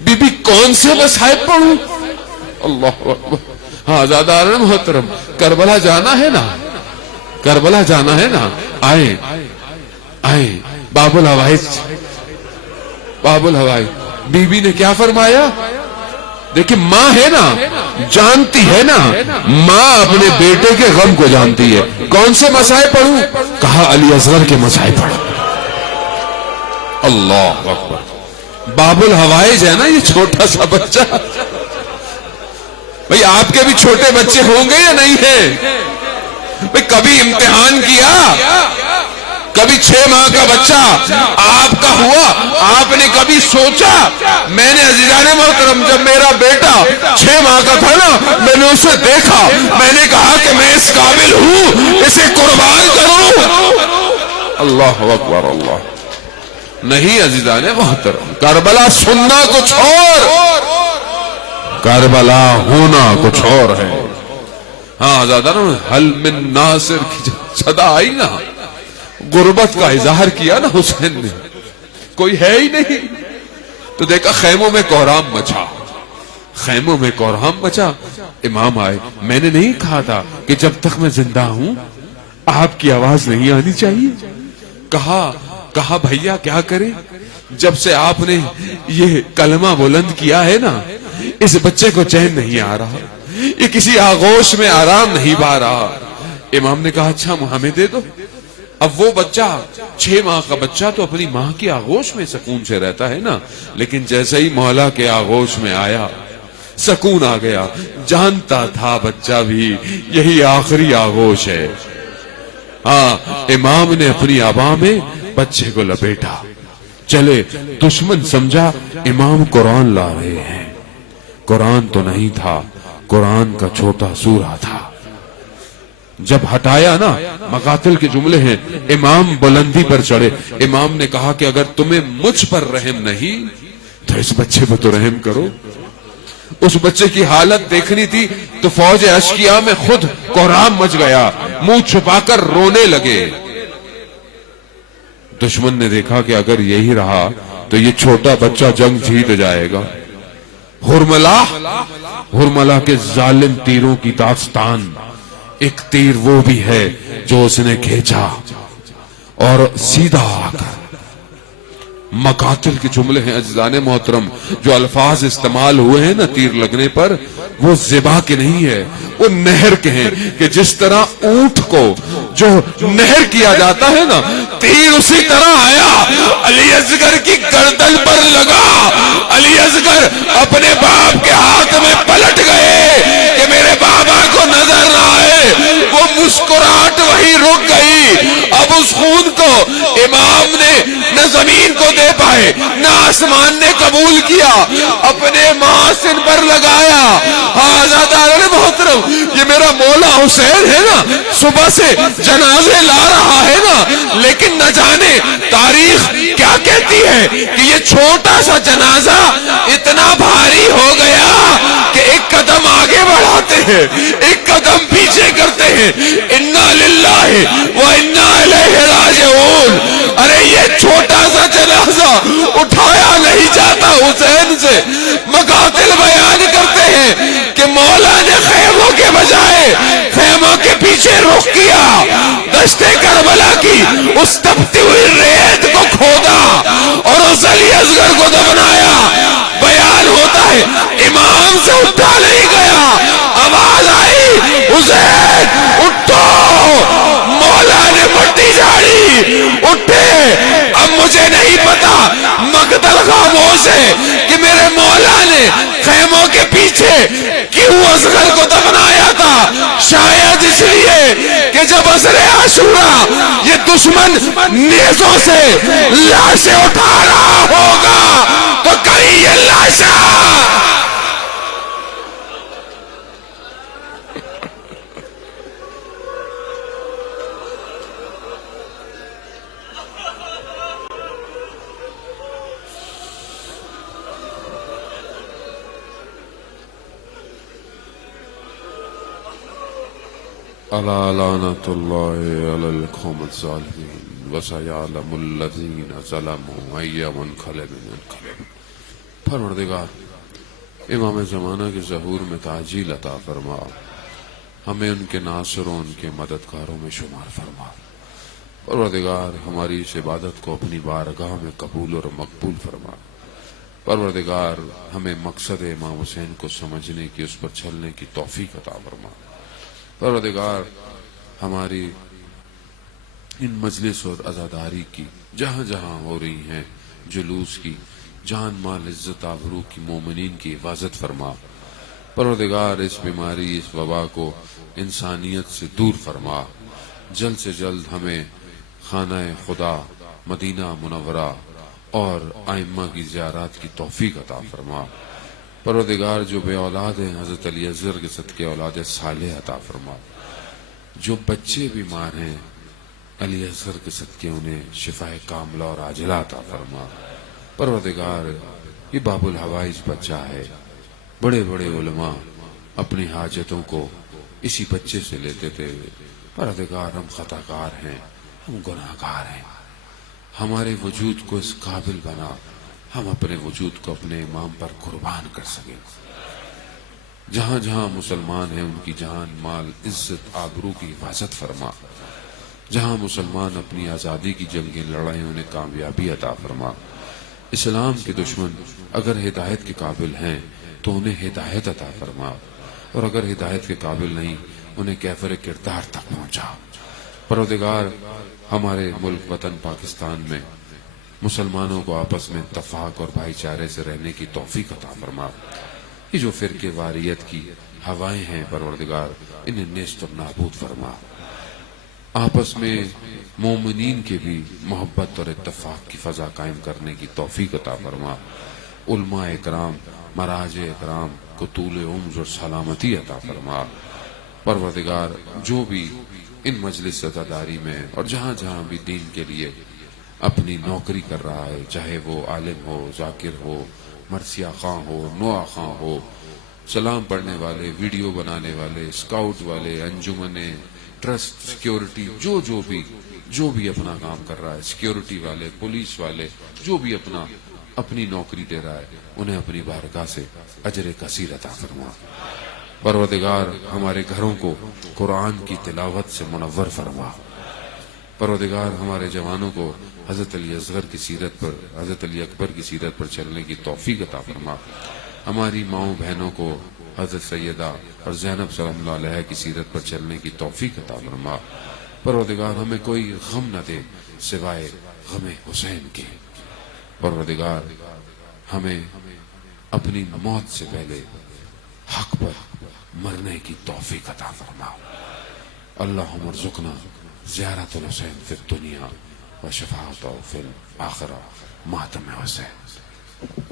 بی بی کون سے مصائب پڑھوں؟ اللہ اکبر۔ ہاں عزاداران محترم، کربلا جانا ہے نا، کربلا جانا ہے نا، آئیں آئیں، باب الحوائج، باب الحوائج۔ بی بی نے کیا فرمایا؟ دیکھیں ماں ہے نا، جانتی ہے نا، ماں اپنے بیٹے کے غم کو جانتی ہے۔ کون سے مصائب پڑھوں؟ کہا علی اصغر کے مصائب پڑھو۔ اللہ اکبر۔ باب الحوائج ہے نا یہ چھوٹا سا بچہ۔ بھئی آپ کے بھی چھوٹے بچے ہوں گے یا نہیں ہیں؟ بھئی کبھی امتحان کیا؟ کبھی 6 ماہ کا بچہ آپ کا ہوا؟ آپ نے کبھی سوچا؟ میں نے عزیزان محترم جب میرا بیٹا 6 ماہ کا تھا نا، میں نے اسے دیکھا، میں نے کہا کہ میں اس قابل ہوں، اسے قربان کروں۔ اللہ اکبر اللہ۔ نہیں عزیزان محترم، کربلا سننا کچھ اور، کربلا ہونا کچھ اور ہے۔ ہاں زیادہ حل من ناصر کی صدا آئی نا، غربت کا اظہار کیا نا حسین نے، کوئی ہے ہی نہیں، تو دیکھا خیموں میں کوہرام مچا، خیموں میں کوہرام مچا۔ امام آئے، میں نے نہیں کہا تھا کہ جب تک میں زندہ ہوں آپ کی آواز نہیں آنی چاہیے؟ کہا بھیا کیا کریں، جب سے آپ نے یہ کلمہ بلند کیا ہے نا، اس بچے کو چین نہیں آ رہا، یہ کسی آغوش میں آرام نہیں پا رہا۔ امام نے کہا اچھا ہمیں دے دو۔ اب وہ بچہ 6 ماہ کا بچہ تو اپنی ماں کی آغوش میں سکون سے رہتا ہے نا، لیکن جیسے ہی مولا کے آغوش میں آیا سکون آ گیا، جانتا تھا بچہ بھی یہی آخری آغوش ہے۔ ہاں، امام نے اپنی آبا میں بچے کو لپیٹا، چلے دشمن سمجھا امام قرآن لا رہے ہیں، قرآن تو نہیں تھا، قرآن کا چھوٹا سورہ تھا۔ جب ہٹایا نا، مقاتل کے جملے ہیں، امام بلندی پر چڑھے، امام نے کہا کہ اگر تمہیں مجھ پر رحم نہیں تو اس بچے پر تو رحم کرو۔ اس بچے کی حالت دیکھنی تھی تو فوج اشقیاء میں خود کوہرام مچ گیا، منہ چھپا کر رونے لگے۔ دشمن نے دیکھا کہ اگر یہی رہا تو یہ چھوٹا بچہ جنگ جیت جائے گا۔ ہرملہ کے ظالم تیروں کی داستان، ایک تیر وہ بھی ہے جو اس نے کھینچا اور سیدھا آ کر مقاتل کے جملے ہیں عزیزان محترم، جو الفاظ استعمال ہوئے ہیں نا تیر لگنے پر، وہ ذبح کے نہیں ہے، وہ نہر کے ہیں، کہ جس طرح اونٹ کو جو نہر کیا جاتا ہے نا، تیر اسی طرح آیا، علی اصغر کی گردن پر لگا۔ علی اصغر اپنے باپ کے ہاتھ میں پلٹ گئے کہ میرے بابا کو نظر نہ آئے، وہ مسکراہٹ وہی رک گئی۔ اب اس خون کو امام نے نہ زمین کو دے پائے نہ آسمان نے قبول کیا، اپنے محاسن پر لگایا۔ آزادار محترم، یہ میرا مولا حسین ہے نا، صبح سے جنازے لا رہا ہے نا، لیکن نہ جانے تاریخ کیا کہتی ہے کہ یہ چھوٹا سا جنازہ اتنا بھاری ہو گیا کہ ایک قدم آگے بڑھاتے ہیں، ایک قدم پیچھے کرتے ہیں۔ انا للہ و انا الیہ راجعون۔ ارے یہ چھوٹا سا جنازہ اٹھایا نہیں جاتا حسین سے۔ مقاتل بیان کرتے ہیں کہ مولا نے خیموں کے بجائے خیموں کے پیچھے رخ کیا، دشت کربلا کی اس تپتی ہوئی ریت کو کھودا اور اس علی اصغر کو دفنایا۔ بیان ہوتا ہے امام سے اٹھا نہیں گیا، آواز آئی حسین اٹھو، مولا نے مٹی جھاڑی، اٹھے۔ اب مجھے نہیں پتا مقتل خاموش ہے کہ میرے مولا نے خیموں کے پیچھے کیوں اصغر کو دفنایا تھا، شاید اس لیے کہ جب عصر عاشورہ یہ دشمن نیزوں سے لاشیں اٹھا رہا ہوگا تو کہیں یہ لاشاں الا لعنت اللہ علی القوم الظالمین وسیعلم الذین ظلموا ای منقلب انقلب۔ پروردگار امام زمانہ کے ظہور میں تعجیل عطا فرما، ہمیں ان کے ناصروں ان کے مددگاروں میں شمار فرما۔ پروردگار ہماری اس عبادت کو اپنی بارگاہ میں قبول اور مقبول فرما۔ پروردگار ہمیں مقصد امام حسین کو سمجھنے کی، اس پر چلنے کی توفیق عطا فرما۔ پروردگار ہماری ان مجلس اور عزاداری کی جہاں جہاں ہو رہی ہیں جلوس کی، جان مال عزت آبرو کی مومنین کی حفاظت فرما۔ پروردگار اس بیماری اس وبا کو انسانیت سے دور فرما۔ جلد سے جلد ہمیں خانہ خدا مدینہ منورہ اور ائمہ کی زیارات کی توفیق عطا فرما۔ پروردگار جو بے اولاد ہیں حضرت علی اصغر کے صدقے اولاد صالح عطا فرما۔ جو بچے بیمار ہیں علی اصغر کے صدقے انہیں شفاء کاملہ اور عاجلہ عطا فرما۔ پروردگار یہ باب الحوائج بچہ ہے، بڑے بڑے علماء اپنی حاجتوں کو اسی بچے سے لیتے تھے۔ پروردگار ہم خطا کار ہیں، ہم گناہ گار ہیں، ہمارے وجود کو اس قابل بنا ہم اپنے وجود کو اپنے امام پر قربان کر سکیں۔ جہاں جہاں مسلمان ہیں ان کی جان مال عزت آبرو کی حفاظت فرما۔ جہاں مسلمان اپنی آزادی کی جنگیں لڑائیں انہیں کامیابی عطا فرما۔ اسلام کے دشمن اگر ہدایت کے قابل ہیں تو انہیں ہدایت عطا فرما، اور اگر ہدایت کے قابل نہیں انہیں کیفر کردار تک پہنچا۔ پروردگار ہمارے ملک وطن پاکستان میں مسلمانوں کو آپس میں اتفاق اور بھائی چارے سے رہنے کی توفیق عطا فرما. یہ جو فرقے واریت کی ہوائیں ہیں پروردگار انہیں نیست و نابود فرما. آپس میں مومنین کے بھی محبت اور اتفاق کی فضا قائم کرنے کی توفیق عطا فرما. علماء اکرام مراجع اکرام کو طول عمر اور سلامتی عطا فرما. پروردگار جو بھی ان مجلس عزاداری میں اور جہاں جہاں بھی دین کے لیے اپنی نوکری کر رہا ہے، چاہے وہ عالم ہو، ذاکر ہو، مرثیہ خواں ہو، نوآ خواں ہو، سلام پڑھنے والے، ویڈیو بنانے والے، اسکاؤٹ والے، انجمنیں، ٹرسٹ، سیکیورٹی، جو بھی اپنا کام کر رہا ہے، سیکیورٹی والے، پولیس والے، جو بھی اپنی نوکری دے رہا ہے، انہیں اپنی بارگاہ سے اجر کثیر عطا فرما. پروردگار ہمارے گھروں کو قرآن کی تلاوت سے منور فرما. پروردگار ہمارے جوانوں کو حضرت علی اصغر کی سیرت پر، حضرت علی اکبر کی سیرت پر چلنے کی توفیق عطا فرما. ہماری ماؤں بہنوں کو حضرت سیدہ اور زینب صلی اللہ علیہ کی سیرت پر چلنے کی توفیق عطا فرما. پروردگار ہمیں کوئی غم نہ دے سوائے غم حسین کے. پروردگار ہمیں اپنی موت سے پہلے حق پر مرنے کی توفیق عطا فرما. اللہم ارزقنا زیارت الحسین فی الدنیا و شفاعتہ فی الآخرہ. ماتم حسین.